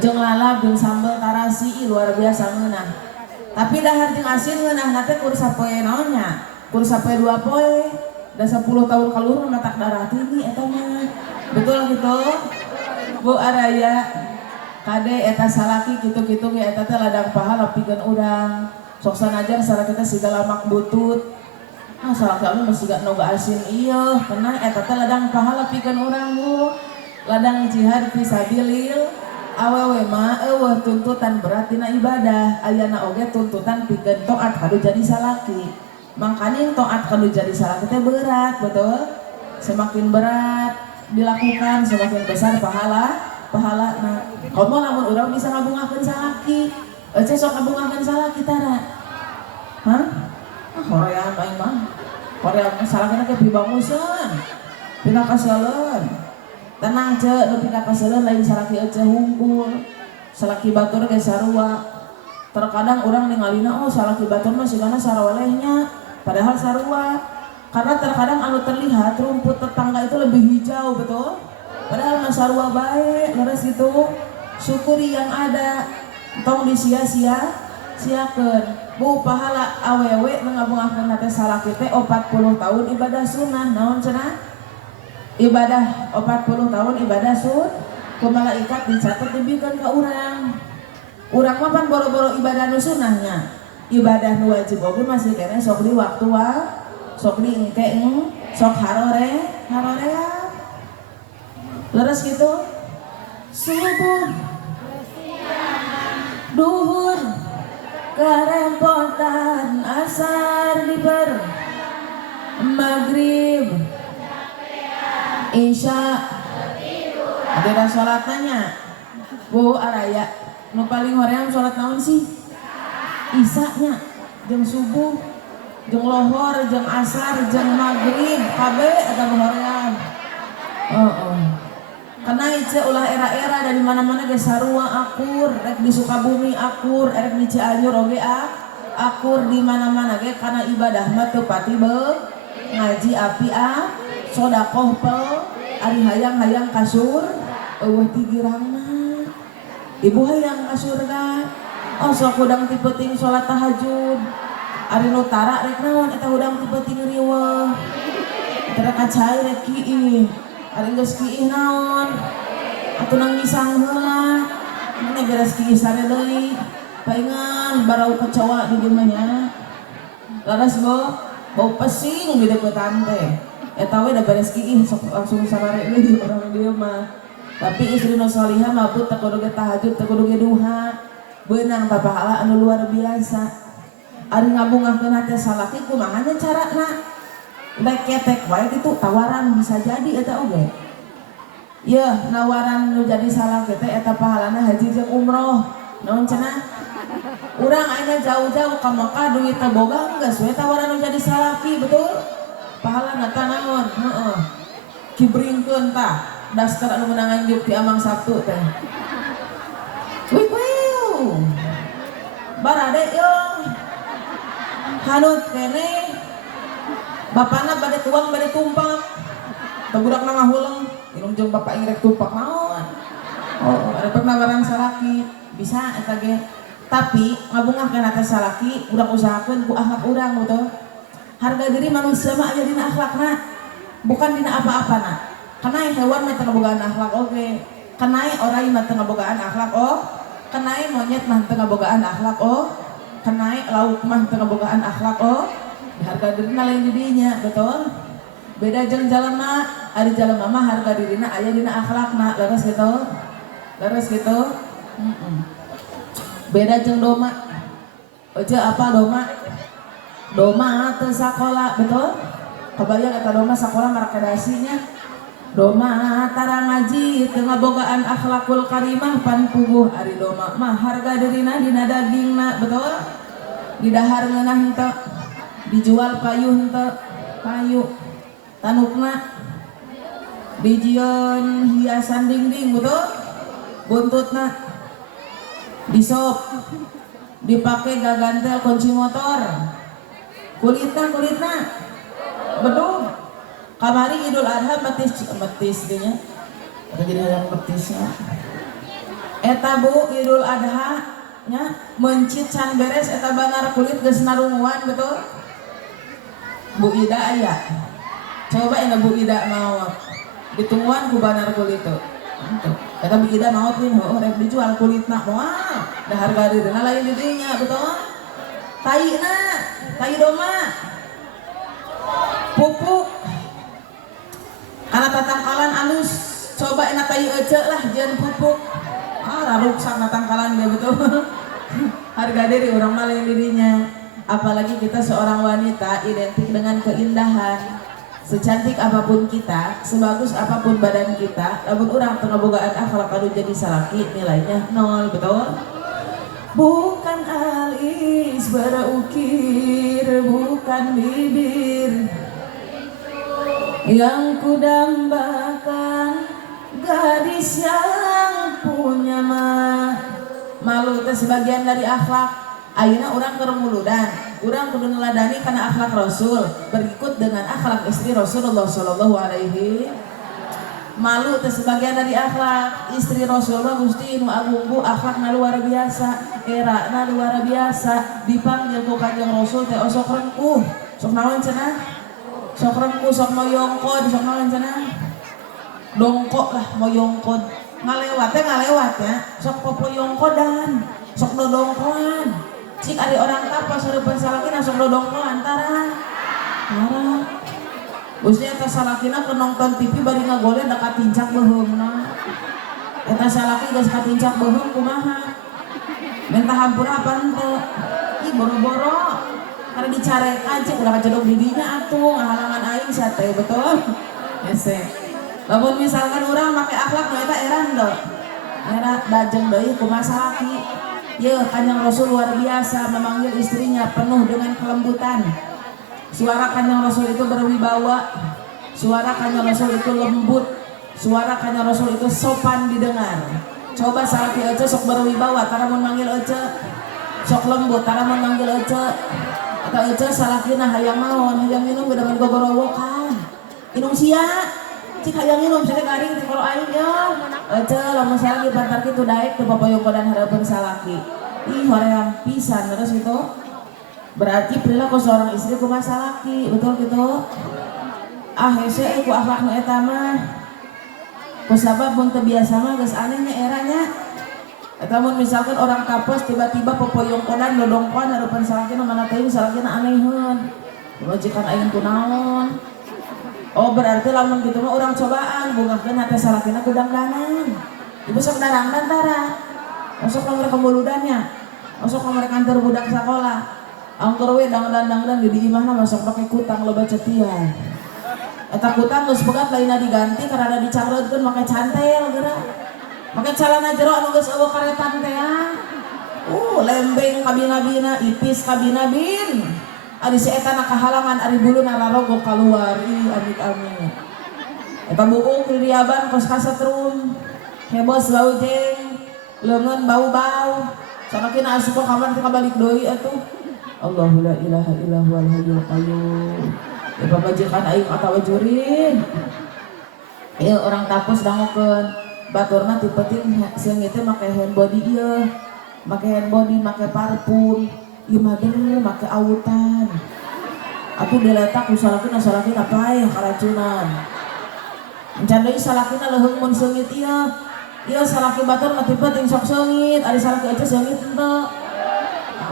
jeung lalap jeung sambal tarasi luar biasa ngeunah tapi dahar jeung asin ngeunah teh kur sapoe naonnya kur sapoe 2 poe udah 10 tahun kaluhur matak darah tinggi eta mah betul gitu Bu Araya kade eta salaki kitu-kitu ge eta teh ladang pahala pikeun urang sok sanajan salah kita sigala mak butut salah kami masih gak noga asin iya karena eta teh ladang pahala pikeun urang Bu ladang jihad fisabilil awewe mah eueuh tuntutan berat dina ibadah ayana oge tuntutan pikeun taat kadu jadi salaki makanya taat kadu jadi salaki teh berat betul semakin berat dilakukan semakin besar pahala nah komo lamun urang bisa ngabungakeun salaki ece sok ngabungakeun salaki tara hah Korea main mah Korea salakina ke pibanguseun pina kasaleun tenang ce nu pina kasaleun lain salaki ece hungkul salaki batur ge sarua terkadang urang ningalina oh salaki batur mah sigana sarawalehnya padahal sarua karena terkadang anu terlihat rumput tetangga itu lebih hijau betul padahal mah sarua bae leres gitu syukuri yang ada tong disia-siakeun Bu pahala awewe ngabungakeun teh salaki teh 40 tahun ibadah sunnah naon cenah ibadah 40 tahun ibadah ku malaikat dicatat dibikeun ka urang mah pan boro-boro ibadah nu sunnahnya ibadah nu wajib oge masih kene sok di waktu sok di engke sok harore leres gitu subuh duhur kerempotan asar liber maghrib isya ada sholatnya Bu Araya nu paling hoream sholat naon sih isanya jeung subuh jeung lohor jeung asar jeung maghrib kabeh ada hoream karena ice ulah era-era dari mana-mana ge sarua akur rek di Sukabumi akur rek di Cianjur oge akur di mana-mana ge karena ibadah mah teu pati ngaji api sodakoh pel ari hayang-hayang kasur eueuh ti girangna ibu hayang ka surga sok hudang ti peuting salat tahajud ari nu tara rek naon eta hudang ti peuting riweuh tara kacai rek kieu ari geus kieu naon atuh nangisang heula mana beres kieu sare deui paingan barau kecoa di dieu mah nya laras bau pesing di deukeutan teh eta we da beres kieu sok langsung sarare deui urang dieu mah tapi istri nu salihah mah teu kudu ge tahajud teu kudu ge duha beunang pahala anu luar biasa ari ngabungakeun teh salaki kumaha nya carana baik ketek wae itu tawaran bisa jadi eta oge ya nawaran nu jadi salaki teh eta pahalana haji jeung umroh naon cenah urang ayeuna jauh-jauh ka Mekah duit teh boga geus we tawaran nu jadi salaki betul pahalana tah naon kibringkeun tah daster anu meunang anjuk ti Amang Sabtu teh wiu barade yo hanut kene bapana bade tuang bade tumpak budak ngahuleng inung jeung bapak ingrek tumpak naon ada penawaran salaki bisa eta ge tapi ngabungakeun teh salaki udah usahakeun ku akhlak urang betul harga diri manusia mah aya dina akhlakna bukan dina apa-apana karena hewan mah teu ngabogaan akhlak oge kenai orang mah teu ngabogaan akhlak kenai monyet mah teu ngabogaan akhlak kenai lauk mah teu ngabogaan akhlak harga dirina lain di dinya betul beda jeung jalema ari jalema mah harga dirina aya dina akhlakna leres gitu beda jeung doma oce apa doma teu sakola betul kebayang eta doma sakola marakadasinya doma tara ngaji teu ngabogaan akhlakul karimah pan puguh ari doma mah harga dirina dina dagingna betul di dahar ngeunah henteu dijual payuh henteu payu tanukna dijieun hiasan dinding betul buntutna disop dipake gagantel kunci motor kulitna bedung kamari Idul Adha metis dinya jadi yang metisnya eta Bu Idul Adha nya mencit can beres eta bangar kulit geus narunguan betul Bu Ida aya Coba yang Bu Ida mau ditungguan ku banar kulit itu. Kata Bu Ida mau pin, oh rek dijual kulit nak mau dah harga diri lain didinya betul. Tai doma, pupuk, karena tatangkalan alus, coba enak tai aja lah jangan pupuk. Raruk sang tatangkalan dia betul. Harga diri orang malah dirinya. Apalagi kita seorang wanita identik dengan keindahan. Secantik apapun kita, sebagus apapun badan kita, lamun orang tengah bogaan akhlak anu jadi salaki nilainya 0 betul. Bukan alis berukir, bukan bibir yang kudambakan, gadis yang punya malu itu sebagian dari akhlak. Ayeuna orang keremuludan, orang kudu neladani karena akhlak Rasul, berikut dengan akhlak istri Rasulullah Shallallahu Alaihi. Malu itu sebagian dari akhlak istri Rasulullah. Gusti nu agung bu akhlakna luar biasa, erana luar biasa, dipanggil ku kanjeng Rasul teh sok rengkuh, sok naon cenah, sok rengkuh, sok moyongkod, sok naon cenah, dongkok lah moyongkod, ngalewat ya, sok popoyongkodan, sok dodongkoan. Cik ada orang tapas hareupeun salakina sok dodongkoan antara. Gusti eta salakina keur nonton TV bari ngagoleh da katincak beuheumna. Eta salaki geus katincak beuheum kumaha? Minta hampura apa henteu? Ih boro-boro. Karena dicarekan cik ulah kacedok di dinya atuh ngahalangan aing sia teh betul. Hese. Lamun misalkan urang make akhlak nu eta eran do. Era dajeng deui kumaha salaki. Ya, kanjeng Rasul luar biasa memanggil istrinya penuh dengan kelembutan. Suara kanjeng Rasul itu berwibawa, suara kanjeng Rasul itu lembut, suara kanjeng Rasul itu sopan didengar. Coba salaki aja sok berwibawa, karena memanggil aja sok lembut, karena memanggil aja atau aja salakina hayang naon, hayang minum gedeman gogorowokan, inung sia, cik hayang minum cik garing cik kalau aing ya, aja lamun salaki pantar kitu daek teu papoyongkodan hareupeun salaki. Ih hoream pisan terus itu. Berarti perilaku seorang istri ku salaki, betul gitu. Hese ku akhlak nu eta mah. Kusabab mun teu biasa mah geus anehnya eranya. Eta mun misalkan orang kapos tiba-tiba popoyongkodan dodongkoan hareupeun salakina mana teuing salakina anehun. Majikan aing kunaon? Oh berarti lamun kitu mah urang cobaan bungakeun hate salakina ku dangdanan. Ibu sok darangdan tara. Masuk mereka kemuludannya. Masuk mereka antar budak sekolah. Angker we dangdan di imahna masuk pakai kutang loba cetian. Eta kutang geus begat lainna diganti karena dicangreutkeun make cantel geura. Make calana jero anu geus eueuh karetan teh. Lembeng kabina-bina, ipis kabina-bin. Ari si eta na kahalangan ari buluna rarogok kaluar. Ih amit-amit. Eta buuk di diaban kos kasetrum. Hebos bau jeng, leungeun bau-bau. Salakina asup ka kamar teh kabalik deui atuh. Allahu la ilaha illa huwal hayyul qayyum. Ya pabajikan aing atawa jurin. Ieu orang tapus dangokeun. Batur mah tipe sieun teh make hand body ieu. Make hand body, make parfum. Ieu mah bener make awutan. Atuh diletak ku salakina paeh karacunan. Encan deui salakina leuheung mun seungit ieu. Ieu salaki batur mah tipe ting sok seungit, ari salaki aja seungit henteu.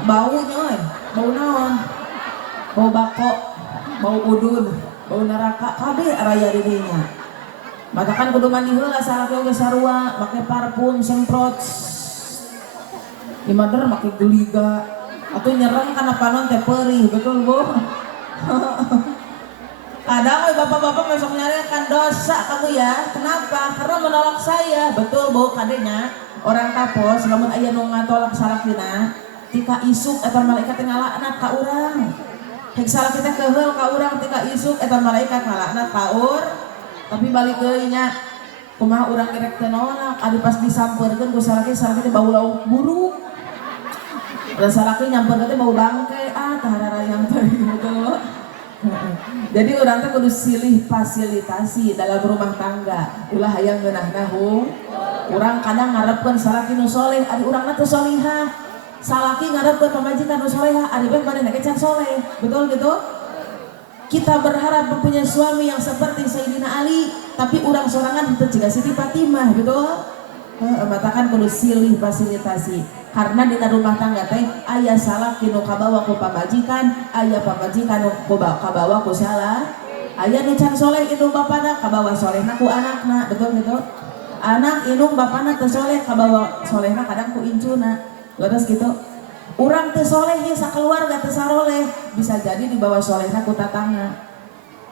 Baunya euy. Bau naon? Bau bako, bau udun, bau neraka, kabeh raya dirinya. Maka kan kudu mandi heula salaki oge sarua, make parfum, semprot. Imader make guliga. Atuh nyereng kana panon teh peurih, betul Bu? Kadang bapak-bapak besok nyarikan dosa kamu ya. Kenapa? Karena menolak saya. Betul Bu, kadenya orang tapos lamun aya nu ngatolak salakina tika isuk eta malaikat ngalakna ka urang. Hek salah kita keheul ka urang tika isuk eta malaikat ngalakna ka tapi balik deui nya kumaha urang gerek teu nolak adi pas disampeurkeun ku salaki teh bau lauk buruk. Da salaki nyampeurkeun teh bau bangke tahararayang teh betul. Jadi urang teh kudu silih fasilitasi dalam rumah tangga. Ulah hayang geunahna urang kadang ngarepkeun salaki nu soleh adi urangna teu solihah. Salaki ngarepkeun pamajikan nu solehah, ari bae bade can soleh. Betul gitu? kita berharap mempunyai suami yang seperti Sayyidina Ali, tapi orang sorangan itu juga Siti Fatimah, betul? Matakan kudu silih fasilitasi, karena di rumah tangga teh ayah salah kinu kabawa ku pamajikan, ayah pamajikan ku kabawa ku salah, ayah nu can soleh itu bapana kabawa solehna ku anakna, betul gitu? Anak inung bapana teu soleh kabawa solehna kadang ku incuna, terus gitu. Urang teu soleh ya sakeluarga teu saroleh, bisa jadi di bawah solehna ku tatangga.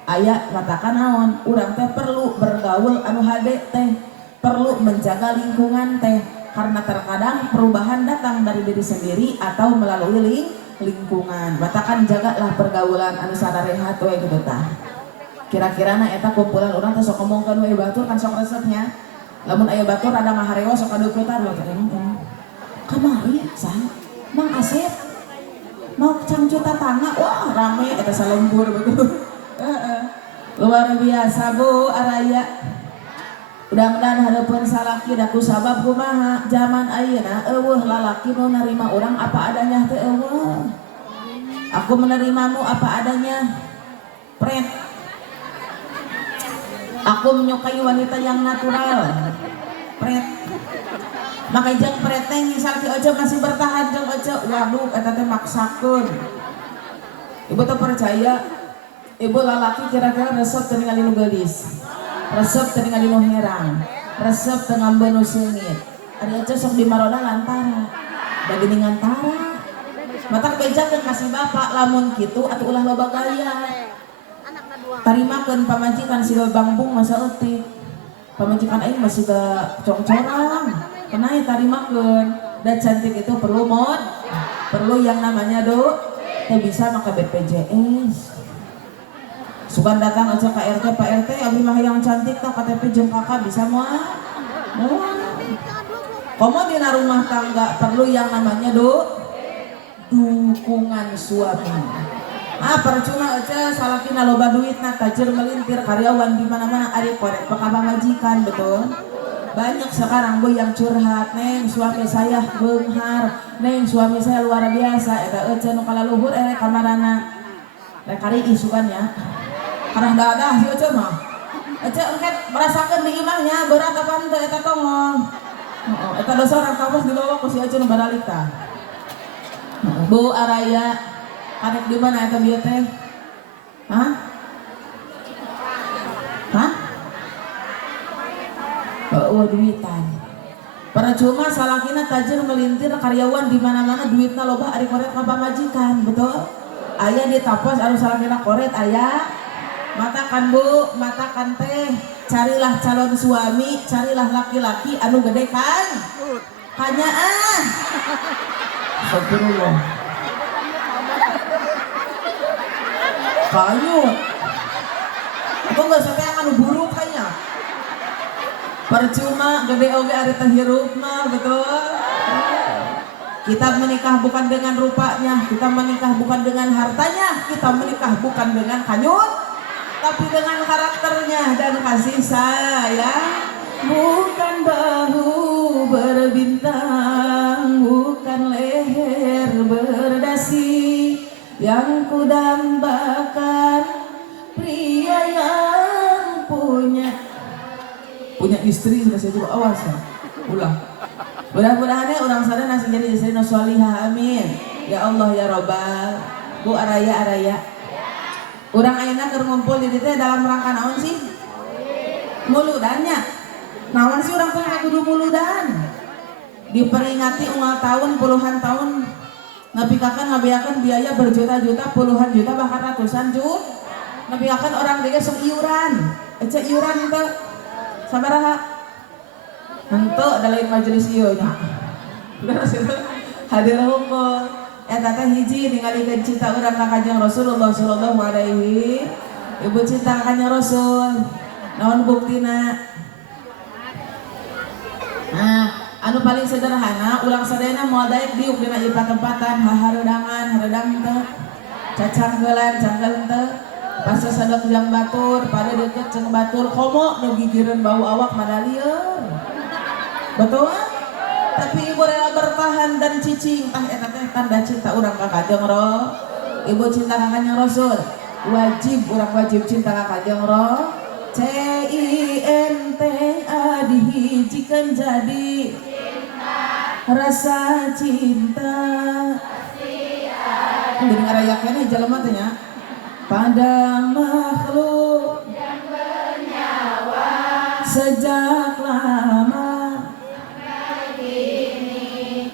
Aya matakan naon, urang teh perlu bergaul anu hade teh, perlu menjaga lingkungan teh, karena terkadang perubahan datang dari diri sendiri atau melalui lingkungan. Matakan jagalah pergaulan anu sadarehat we gitu tah. Kira-kira na eta kumpulan urang teh sok ngomongkeun we batur kan sok resepnya. Lamun aya batur ada ngaharewa sok kadeuketan we teh. Kamari sah Mang Asep mau cangcut tatangga, wah rame eta salembur betul. Luar biasa Bu Araya. Mudah-mudahan hadapun salaki daku sabab kumaha zaman ayeuna eueuh lalaki nu narima urang apa adanya teh eueuh. Aku menerimamu apa adanya. Pret. Aku menyukai wanita yang natural. Pret. Maka jeung preteng misal ki ojo masih bertahan jeung ojo, waduh eta teh maksakeun. Ibu teh percaya, ibu lalaki kira-kira resep teu ningali nu gelis, resep teu ningali nu herang, resep teu ngambeun nu seungit. Ari ojo sok dimaroda lantara, da geuningan tara. Matak bejakeun kasih bapak lamun kitu atuh ulah loba gaya. Tarimakeun pamajikan siga bangbung masa eutik. Pamajikan aing masih ga cong-corang. Kenai tarimakeun, dan cantik itu perlu mod, perlu yang namanya bisa maka BPJS. Sukan datang aja ke RT, Pak RT, abdi mah yang cantik tak KTP jeung kakak bisa moal. Komo dina rumah tangga perlu yang namanya dukungan suami. Percuma aja salakina loba duitna tajir melintir karyawan di mana-mana ari korek pakaba majikan, betul? Banyak sekarang Bu yang curhat, neng suami saya beunghar, neng suami saya luar biasa, eta euceun nu kalaluhur kamarana. Rek ari isukan ya. Karah dadah si euceun mah. Euceun engket merasakeun di imahnya berat apa henteu eta tongong. Heeh, eta dosa orang kampus dibawa ku si euceun baralita. Bu Araya, karek di mana eta bieu teh? Hah? Duitan. Percuma salakina tajir melintir karyawan di mana-mana duitna loba ari koret ka pamajikan, betul? Aya di tapos anu salakina koret aya. Matakan Bu, matakan teh, carilah calon suami, carilah laki-laki anu gede kan? Kanyaan. Astagfirullah. Kayu. Aku enggak sampai akan buruk kayaknya. Percuma gede oge ari teh hirup mah, betul? Kita menikah bukan dengan rupanya, kita menikah bukan dengan hartanya, kita menikah bukan dengan kanyut, tapi dengan karakternya dan kasih sayang. Bukan bahu berbintang, bukan leher berdasi, yang kudambakan pria yang punya istri sudah saya juga awas ya. Ulang. Mudah-mudahan orang sadar nasi jadi istri nu sholihah, amin. Ya Allah ya Robbal. Bu Araya. Urang ayeuna keur ngumpul di dieu dalam rangka naon sih? Muludannya. Naon sih urang teh kudu muludan? Diperingati ulang tahun puluhan tahun ngapikakeun ngabeakeun biaya berjuta-juta, puluhan juta bahkan ratusan juta. Ngapikakeun orang dieu sok iuran. Ece iuran teh sabaraha? Henteu da lain majelis ieu nya. Beres itu hadir hukum. Eta teh hiji ningalikeun cinta urang ka Kanjeng Rasulullah sallallahu alaihi. Ibu cinta ka Kanjeng Rasul. Naon buktina? Nah, anu paling sederhana ulang sadayana moal daek diuk dina ieu patempatan haharedangan, haredang teu. Cacanggelan, canggeun teu. Pas sadok yang batur, pada deket ceng batur, komo nu gigireun bau awak madalieur. Betul? Tapi ibu rela bertahan dan cicing, eta teh tanda cinta urang ka Kanjeng Ibu cinta ka Kanjeng Rasul. wajib urang wajib cinta ka Kanjeng Cinta dihijikeun jadi rasa cinta jadi ngarayakeun jelema teh nya pada makhluk yang bernyawa sejak lama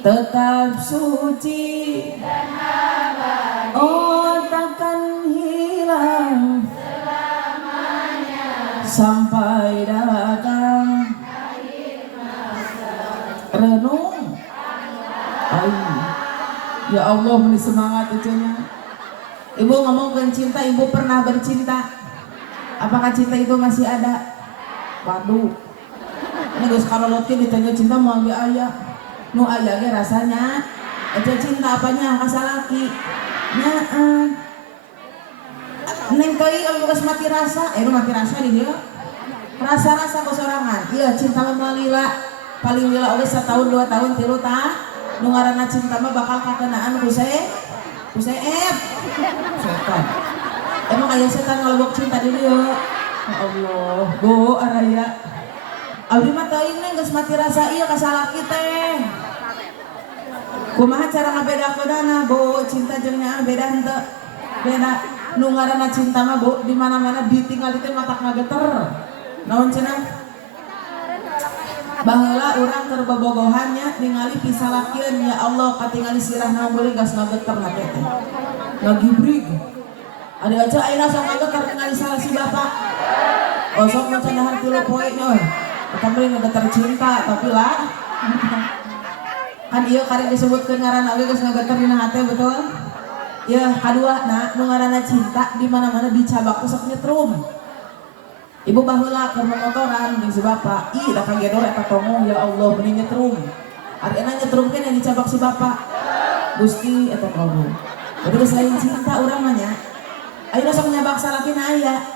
tetap suci dan abadi, oh takkan hilang selamanya sampai datang akhir masa. Renung ya Allah meni semangat itunya. Ibu ngomongkan cinta, ibu pernah bercinta? Apakah cinta itu masih ada? Waduh, ini guys kalau lotkin ditanya cinta mau ambil ayah nu aya ge rasanya aja cinta apanya kasalaki nya neng kali kalau geus mati rasa nu mati rasa di dieu rasa-rasa kesorangan iya cinta mah lila paling lila oge 1 tahun 2 tahun 3 tah nu ngaranna cinta mah bakal kakenaan ku setan emang aya setan ngalebok cinta di dieu ya Allah go araya abdi mah teuing neng geus mati rasa ieu kasalaki teh. Kumaha cara ngabedakeunana bo cinta jeung nya beda henteu? Beda. Nu ngaranna cinta mah bo di mana-mana ditinggal teh matak ngageter. Naon cenah? Baheula urang keur bobogohan nya ningali pisalakieun ya Allah katingali sirah naon meuli gas ngageter hate teh. Ngagibrig. Ada aja ayeuna sok ngageter ningali salah si bapak. Oh sok maca dahar 3 poe nya we. Eta meuli ngageter cinta tapi lah kan iya kari disebutkeun ngaranna oge geus ngageter dina hate betul. Ya kadua nah nu ngaranna cinta di mana-mana dicabak sok nyetrum. Ibu baheula keur motoran jeung si bapak, ih da kagedor eta tongong ya Allah mending nyetrum. Ari enak nyetrum kan yang dicabak si bapak. Gusti eta kamu. Jadi selain cinta urang mah nya. Ayeuna sok nyabak salakina aya.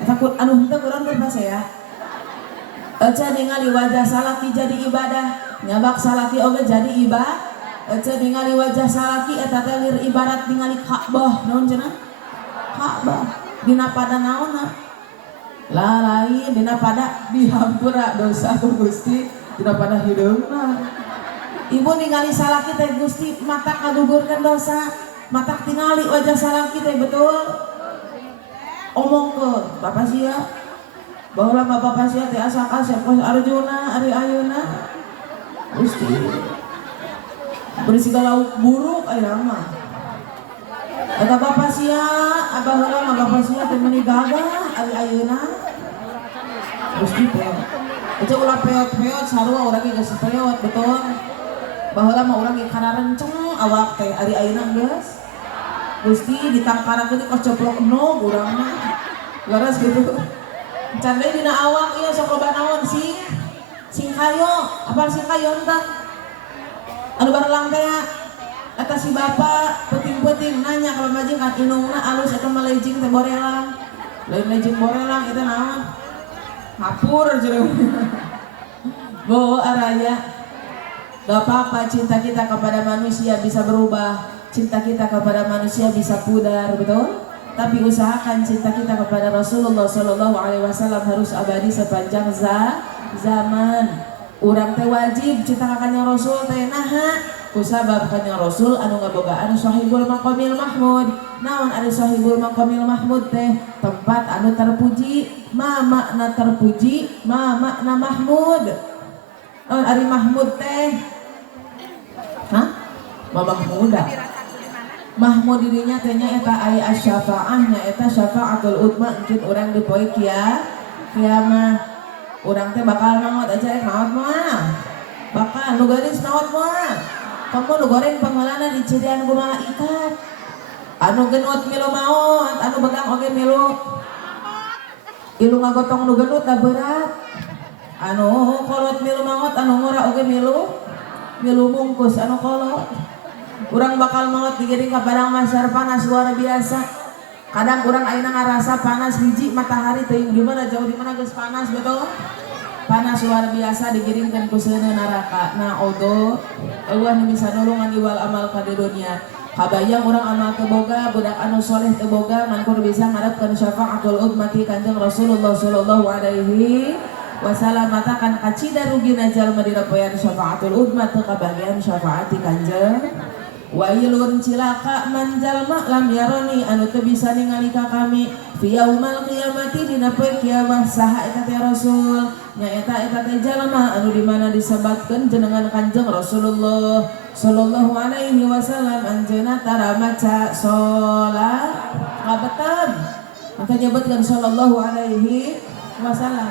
Eta anu henteu urang teh basa ya. Aja ningali wajah salaki jadi ibadah. Nyabak salaki oge jadi ibadah. Aja ningali wajah salaki eta teh lir ibarat ningali Ka'bah. Naon cenah? Ka'bah. Dina pada naonna? Lah lain dina pada dihampura dosa ku Gusti, dina pada hideungna. Ibu ningali salaki teh Gusti mata kagugurkeun dosa, mata tingali wajah salaki teh betul. Omongkeun Bapak sia. Baheula mah Bapak sia teh asa kasep Arjuna ari ayeuna. Gusti beri segala buruk ayeuna mah eta bapak sia abah heula mah bapak sia teh meuni gagah ari ayeuna Gusti teh eta ulah peot-peot sarua urang ge geus peot betul baheula mah urang ge kana renceng awak teh ari ayeuna geus Gusti ditangkarakeun kos coplok enog urang mah laras gitu can deui dina awak ieu sok loba naon sing kayo, apa sing kayo entah anu barelang teh eta si bapak penting-penting nanya kalau majikan inungna alus eta mah lejing teh borelang lain lejing borelang eta naon ngapur jeung bo araya gak apa-apa cinta kita kepada manusia bisa berubah cinta kita kepada manusia bisa pudar betul tapi usahakan cinta kita kepada Rasulullah SAW harus abadi sepanjang zaman. Urang teh wajib cinta ka Kanjeng Rasul teh naha kusabab Kanjeng Rasul anu ngabogaan Shahibul Maqamil Mahmud. Naon ari Shahibul Maqamil Mahmud teh tempat anu terpuji, ma makna terpuji, ma makna Mahmud. Naon ari Mahmud teh? Hah? Mahmuda. Mahmud dirinya tehnya eta aya asy-syafa'ahnya eta syafa'atul udma engkeun urang di poe kiamah. Urang teh bakal naot aja naot moal. Bakal nu garis naot moal. Kamu nu goreng pangalanna di cirian ku malaikat. Anu genut milu maot, anu begang oge milu. Ilu ngagotong nu genut da berat. Anu kolot milu maot, anu ngora oge milu. Milu mungkus anu kolot. Urang bakal maot digiring ka padang mahsyar panas luar biasa. Kadang urang ayeuna ngarasa panas hiji matahari teuing di mana jauh di mana geus panas betul. Panas luar biasa digiringkeun ku seueur neraka. Nah odo Allah nu bisa nulungan iwal amal ka di dunia. Kabayang orang amal teboga, budak anu soleh teboga, mankur bisa ngarepkeun syafaatul udmati Kanjeng Rasulullah sallallahu alaihi wasallam. Matakan kacida rugina jalma dina poean syafaatul udmat teu kabagian syafaati Kanjeng. Wailun cilaka man jalma lam yaroni anu teu bisa ningali ka kami fi yaumal qiyamati dina poe kiamah. Saha eta teh Rasul? Nyaeta eta teh jalma anu di mana disebatkeun jenengan Kanjeng Rasulullah sallallahu alaihi wasallam anjeunna tara maca salat kabetan maka nyebutkeun sallallahu alaihi wasallam.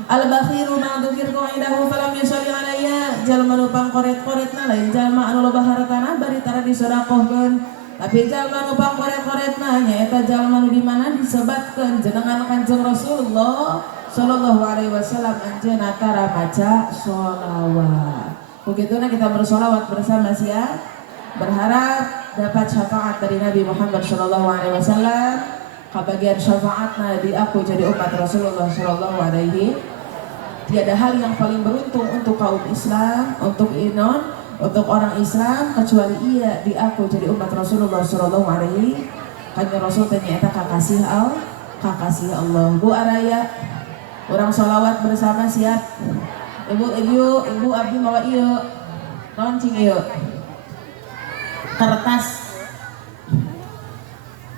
Al-bakhiru ma'dzukir qaidahu falam yusalli alayya, jalma nu pangkoret-koretna lain jalma anu loba hartana bari tara disedekahkeun, tapi jalma nu pangkoret-koretna nyaeta jalma nu di mana disebatkeun jenengan Kanjeng Rasulullah sallallahu alaihi wasallam anjeunna tara maca sholawat. Begitulah kita bersolawat bersama siap, berharap dapat syafaat dari Nabi Muhammad sallallahu alaihi wasallam. Kebagian syafaatna di aku jadi umat Rasulullah sallallahu alaihi. Tiada hal yang paling beruntung untuk kaum Islam, untuk inon, untuk orang Islam kecuali ia di aku jadi umat Rasulullah sallallahu alaihi. Kanjeng Rasul ternyata kakasih Allah. Bu araya orang sholawat bersama siap. Ibu abdi mawa ieu. Naon cing ieu? Kertas.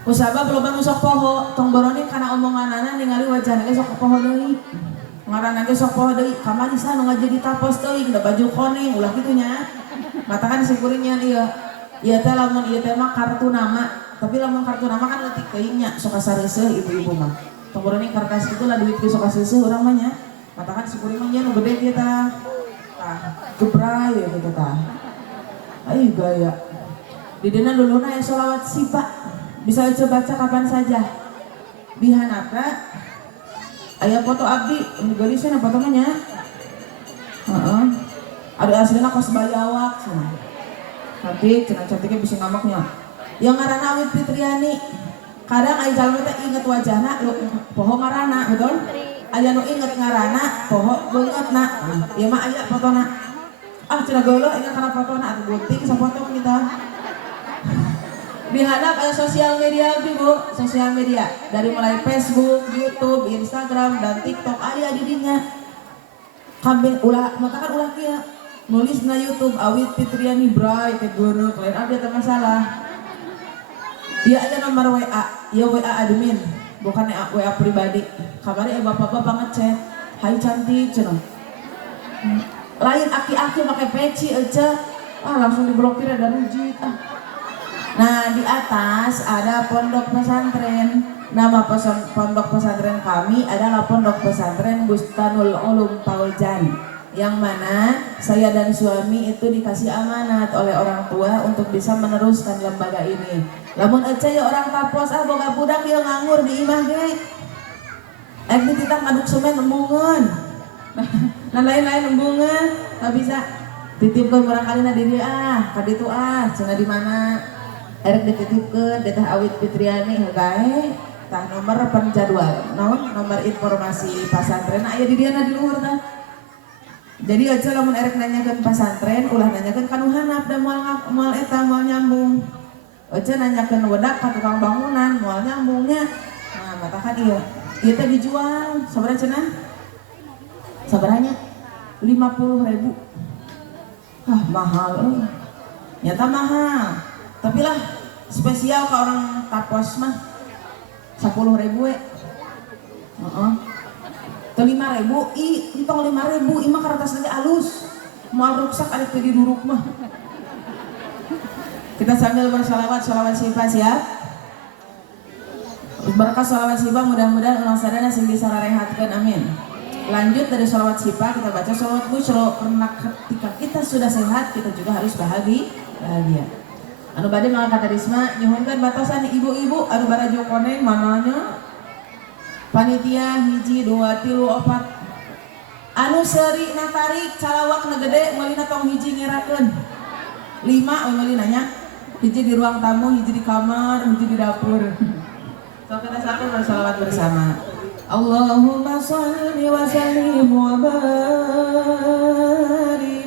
Usaba loba nu sok poho, tong boroni kana omonganana ningali wajahna ge sok poho deui. Ngaranna ge sok poho deui, kamari sana nu ngajadi tapos deui, da baju koneng ulah kitu nya. Matakan sikuringnya ieu. Ieu teh lamun ieu teh mah kartu nama, tapi lamun kartu nama kan leutik teuing nya sok sareuseuh ibu-ibu mah. Tong boroni kertas kitu lah duit ge sok sareuseuh urang mah nya. Matakan sikuring mah nya nu gede kieu tah. Tah, gebray gitu tah. Ai gaya. Di dina duluna aya sholawat sipa. Bisa baca kapan saja. Di handapna aya foto abdi, ini gelisna fotonya. Heeh. Ada aslinya kos bayawak cenah. Tapi cenah cantiknya bisa ngamaknya. Yang ngaranna Awit Fitriani. Kadang aya jalma teh inget wajahna, poho ngaranna, betul? Aya nu inget ngaranna, poho beungeutna. Ieu mah aya fotona. Ah cenah geuleuh inget kana fotona atuh gunting safoto kita. Di hadap ada sosial media Bu, sosial media dari mulai Facebook, YouTube, Instagram dan TikTok aya di dinya. Kambing ulah matakan ulah kieu. Nulis na YouTube Awit Fitriani Bray teh geuneuh lain abdi teh masalah. Ieu aya nomor WA, ieu WA admin, bukan WA pribadi. Kamari bapak-bapak ngechat, "Hai cantik," cenah. Lain aki-aki pakai peci aja, langsung diblokir ada rujit. Nah di atas ada pondok pesantren. Nama pondok pesantren kami adalah Pondok Pesantren Bustanul Ulum Paujan, yang mana saya dan suami itu dikasih amanat oleh orang tua untuk bisa meneruskan lembaga ini. Lamun aja ya orang tapos boga budak ya nganggur di imah ge. Di titah ngaduk semen embungeun. Nah lain-lain embungeun, tak bisa titipkeun barangkali na di dia ka ditu cenah di mana. Erek dititipkeun Teteh Awit Fitriani gae tah nomor penjadwal nomor informasi pasantren aya di diana di luhur tah. Jadi aja lamun erek nanyakeun pasantren ulah nanyakeun ka nu handap da moal eta moal nyambung. Aja nanyakeun wedak ka tukang bangunan moal nyambungnya. Nah matakan ieu teh dijual sabaraha cenah? Sabaranya 50.000. Mahal euy. Nyata mahal. Tapi lah spesial ke orang tapos mah 10.000 we. Teu 5.000 entong 5.000 mah kertas lagi alus. Moal ruksak ada di duruk mah. Kita sambil bersolawat sipa siap. Berkah solawat sipa mudah-mudahan ulang sadana sing bisa rehatkeun amin. Lanjut dari solawat sipa kita baca solawat busyro karena ketika kita sudah sehat kita juga harus bahagia. Anu bade mangkat risma nyuhunkeun batasan ibu-ibu anu barajo koneng mananya panitia 1 2 3 4 anu seuri na tarik calawak na gede meulina tong hiji ngerakeun 5 meuli nanya hiji di ruang tamu hiji di kamar hiji di dapur. So kita satu bersolawat bersama. Allahumma shalli wa sallim wa barik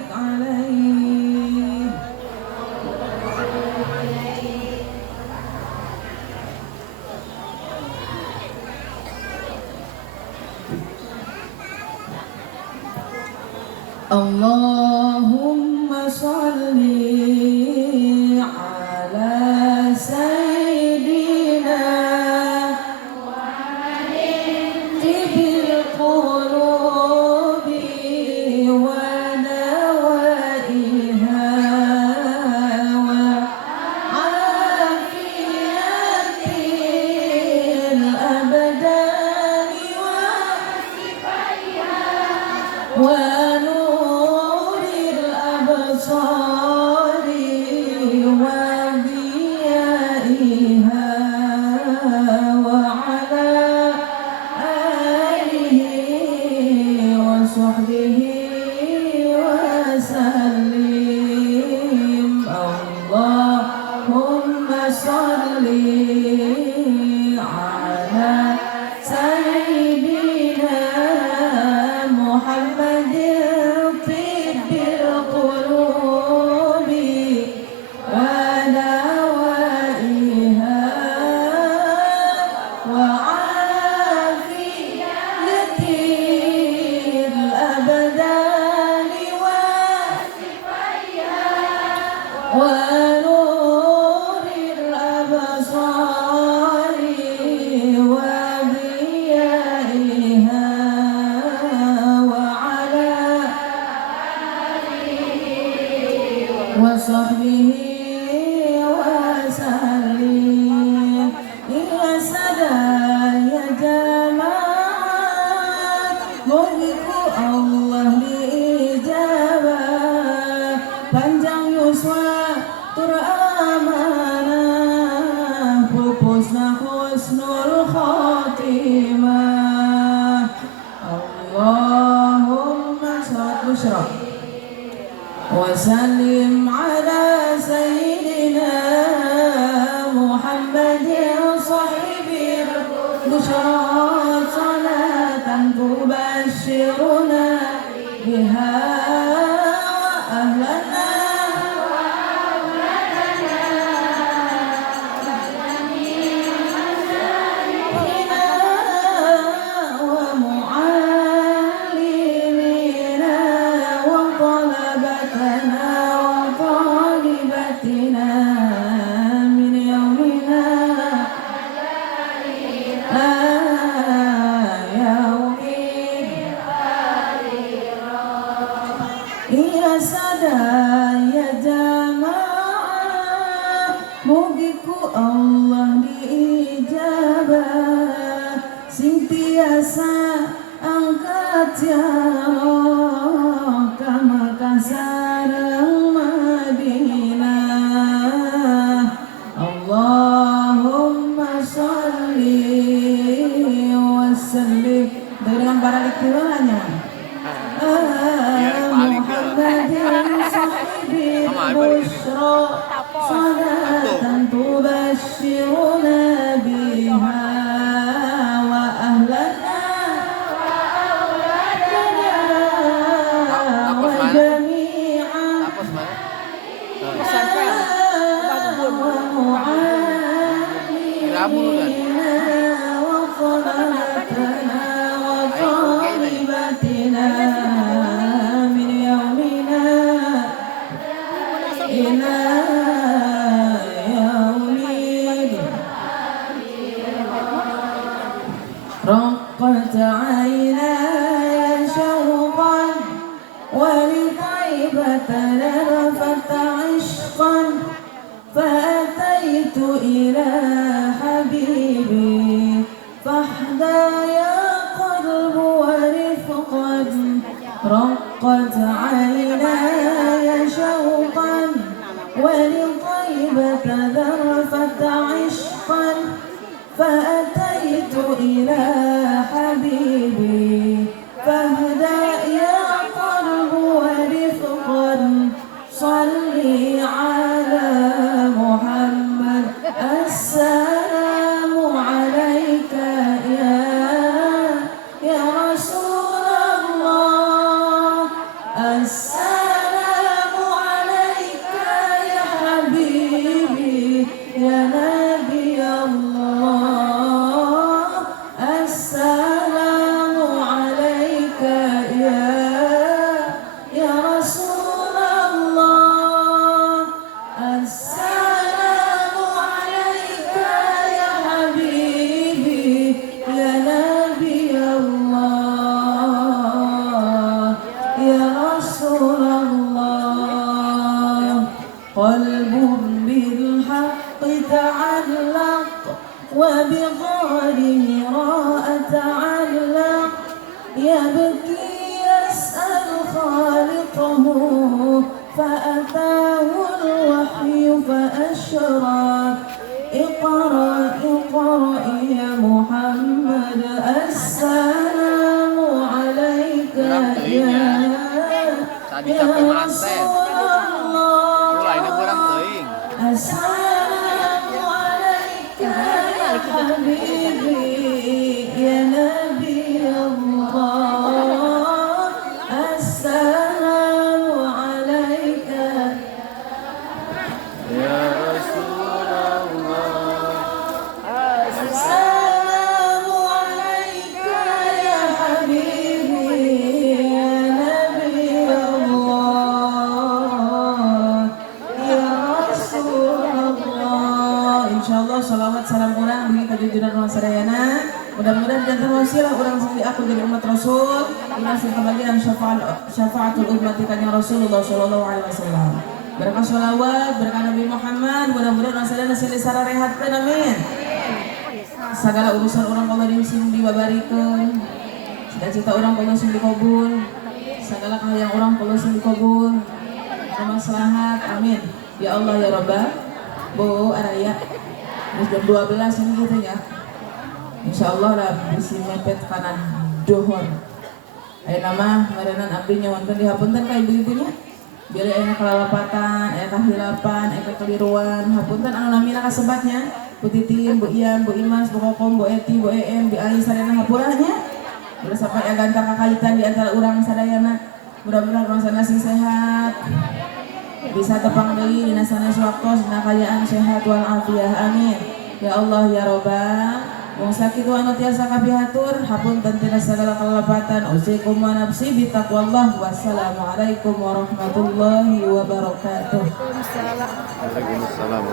alaihi Allahumma sholli ala sayyidina tibil qulubi wa dawaiha wa afiyatil abdani wa nuril absari wa diyaiha wa ala alihi wa sahbihi wa sallim. Allahumma sholli ala sayyidina Muhammadin tibbil qulubi wa dawaiha wa afiyatil abdani wa nuril absari wa diyaiha wa ala wa sahbihi wa sallim. Ya sada ya jamaat, mugiku Allah diijabah, panjang yuswa turamanah, pupusna husnul khotimah. Allahumma sholli وسلم على سيدنا محمد صاحب البشرى صلاة تبشرنا بها وأهلنا ومعلمنا وطلبتنا وطالبتنا من يومنا يوم ya sada ya jamaah, mugiku Allah diijabah, sing tiasa angkat jauh ka Makkah sareng Madinah. Allahumma sholli wa sallim. Dengan para likirannya Muhammadin sahibil bushra salatan tubashiruna biha wa ahlana wa jami'an wa mu'allimina wa khalafatana wa talibatina min yaumina ila yaumid رقت عيناي شوقا ولطيبة لرفت عشقا فأتيت إلى حبيبي فاحدى يا قلب ورفقا رقت عيناي شوقا ولطيبة ذرفت عشقا فأتيت إلى حبيبي فاهدأ يا قلب ورفقا صلي على محمد السلام عليك يا رسول الله يبكي يسأل خالقه فأتاه الوحي فأشرق اقرأ اقرأ يا محمد السلام عليك يا رسول الله السلام عليك يا حبيبي يا نبي الله السلام عليك يا رسول الله السلام عليك يا حبيبي يا نبي الله يا رسول الله. Insyaallah salawat salam urang bagi kajujuran orang sadayana. Mudah-mudahan jantan wasilah orang sendiri aku jadi umat Rasul. Dikasih kebagian syafaatul ummati kanjeng Rasulullah sallallahu alaihi wasallam. Berkah sholawat, berkah Nabi Muhammad, mudah-mudahan orang sadayana silih sararehatkeun amin. Segala urusan orang Allah diusin diwabarikeun. Cita-cita orang Allah sing dikabul. Segala kahayang orang Allah sing dikabul. Maslahat amin. Ya Allah ya Rabbah. Bu araya. Jam 12 ini gitu ya. Insyaallah lah bisi mepet kanan dohor. Aya nama ngaranna abdi nyawankeun dihapunten ka ibu-ibunya. Bila aya kalalapatan, aya kahilapan, aya kekeliruan, hapunten anu namina kasebatnya. Bu Titin, Bu Ian, Bu Imas, Bu Kokom, Bu Eti, Bu Em, Bu Ali sadayana hapuranya. Bila sampai aya gantar kakaitan di antara urang sadayana. Mudah-mudahan urang sadayana sing sehat. Bisa tepang deui dina sanes waktos dina kayaan sehat wal afiah amin. Ya Allah ya Rabbah. Wong sakitu anu tiasa kapihatur hapunten tina sagala kalalapatan usikum wa nafsi bi taqwallah. Wassalamualaikum warahmatullahi wabarakatuh. Waalaikumsalam.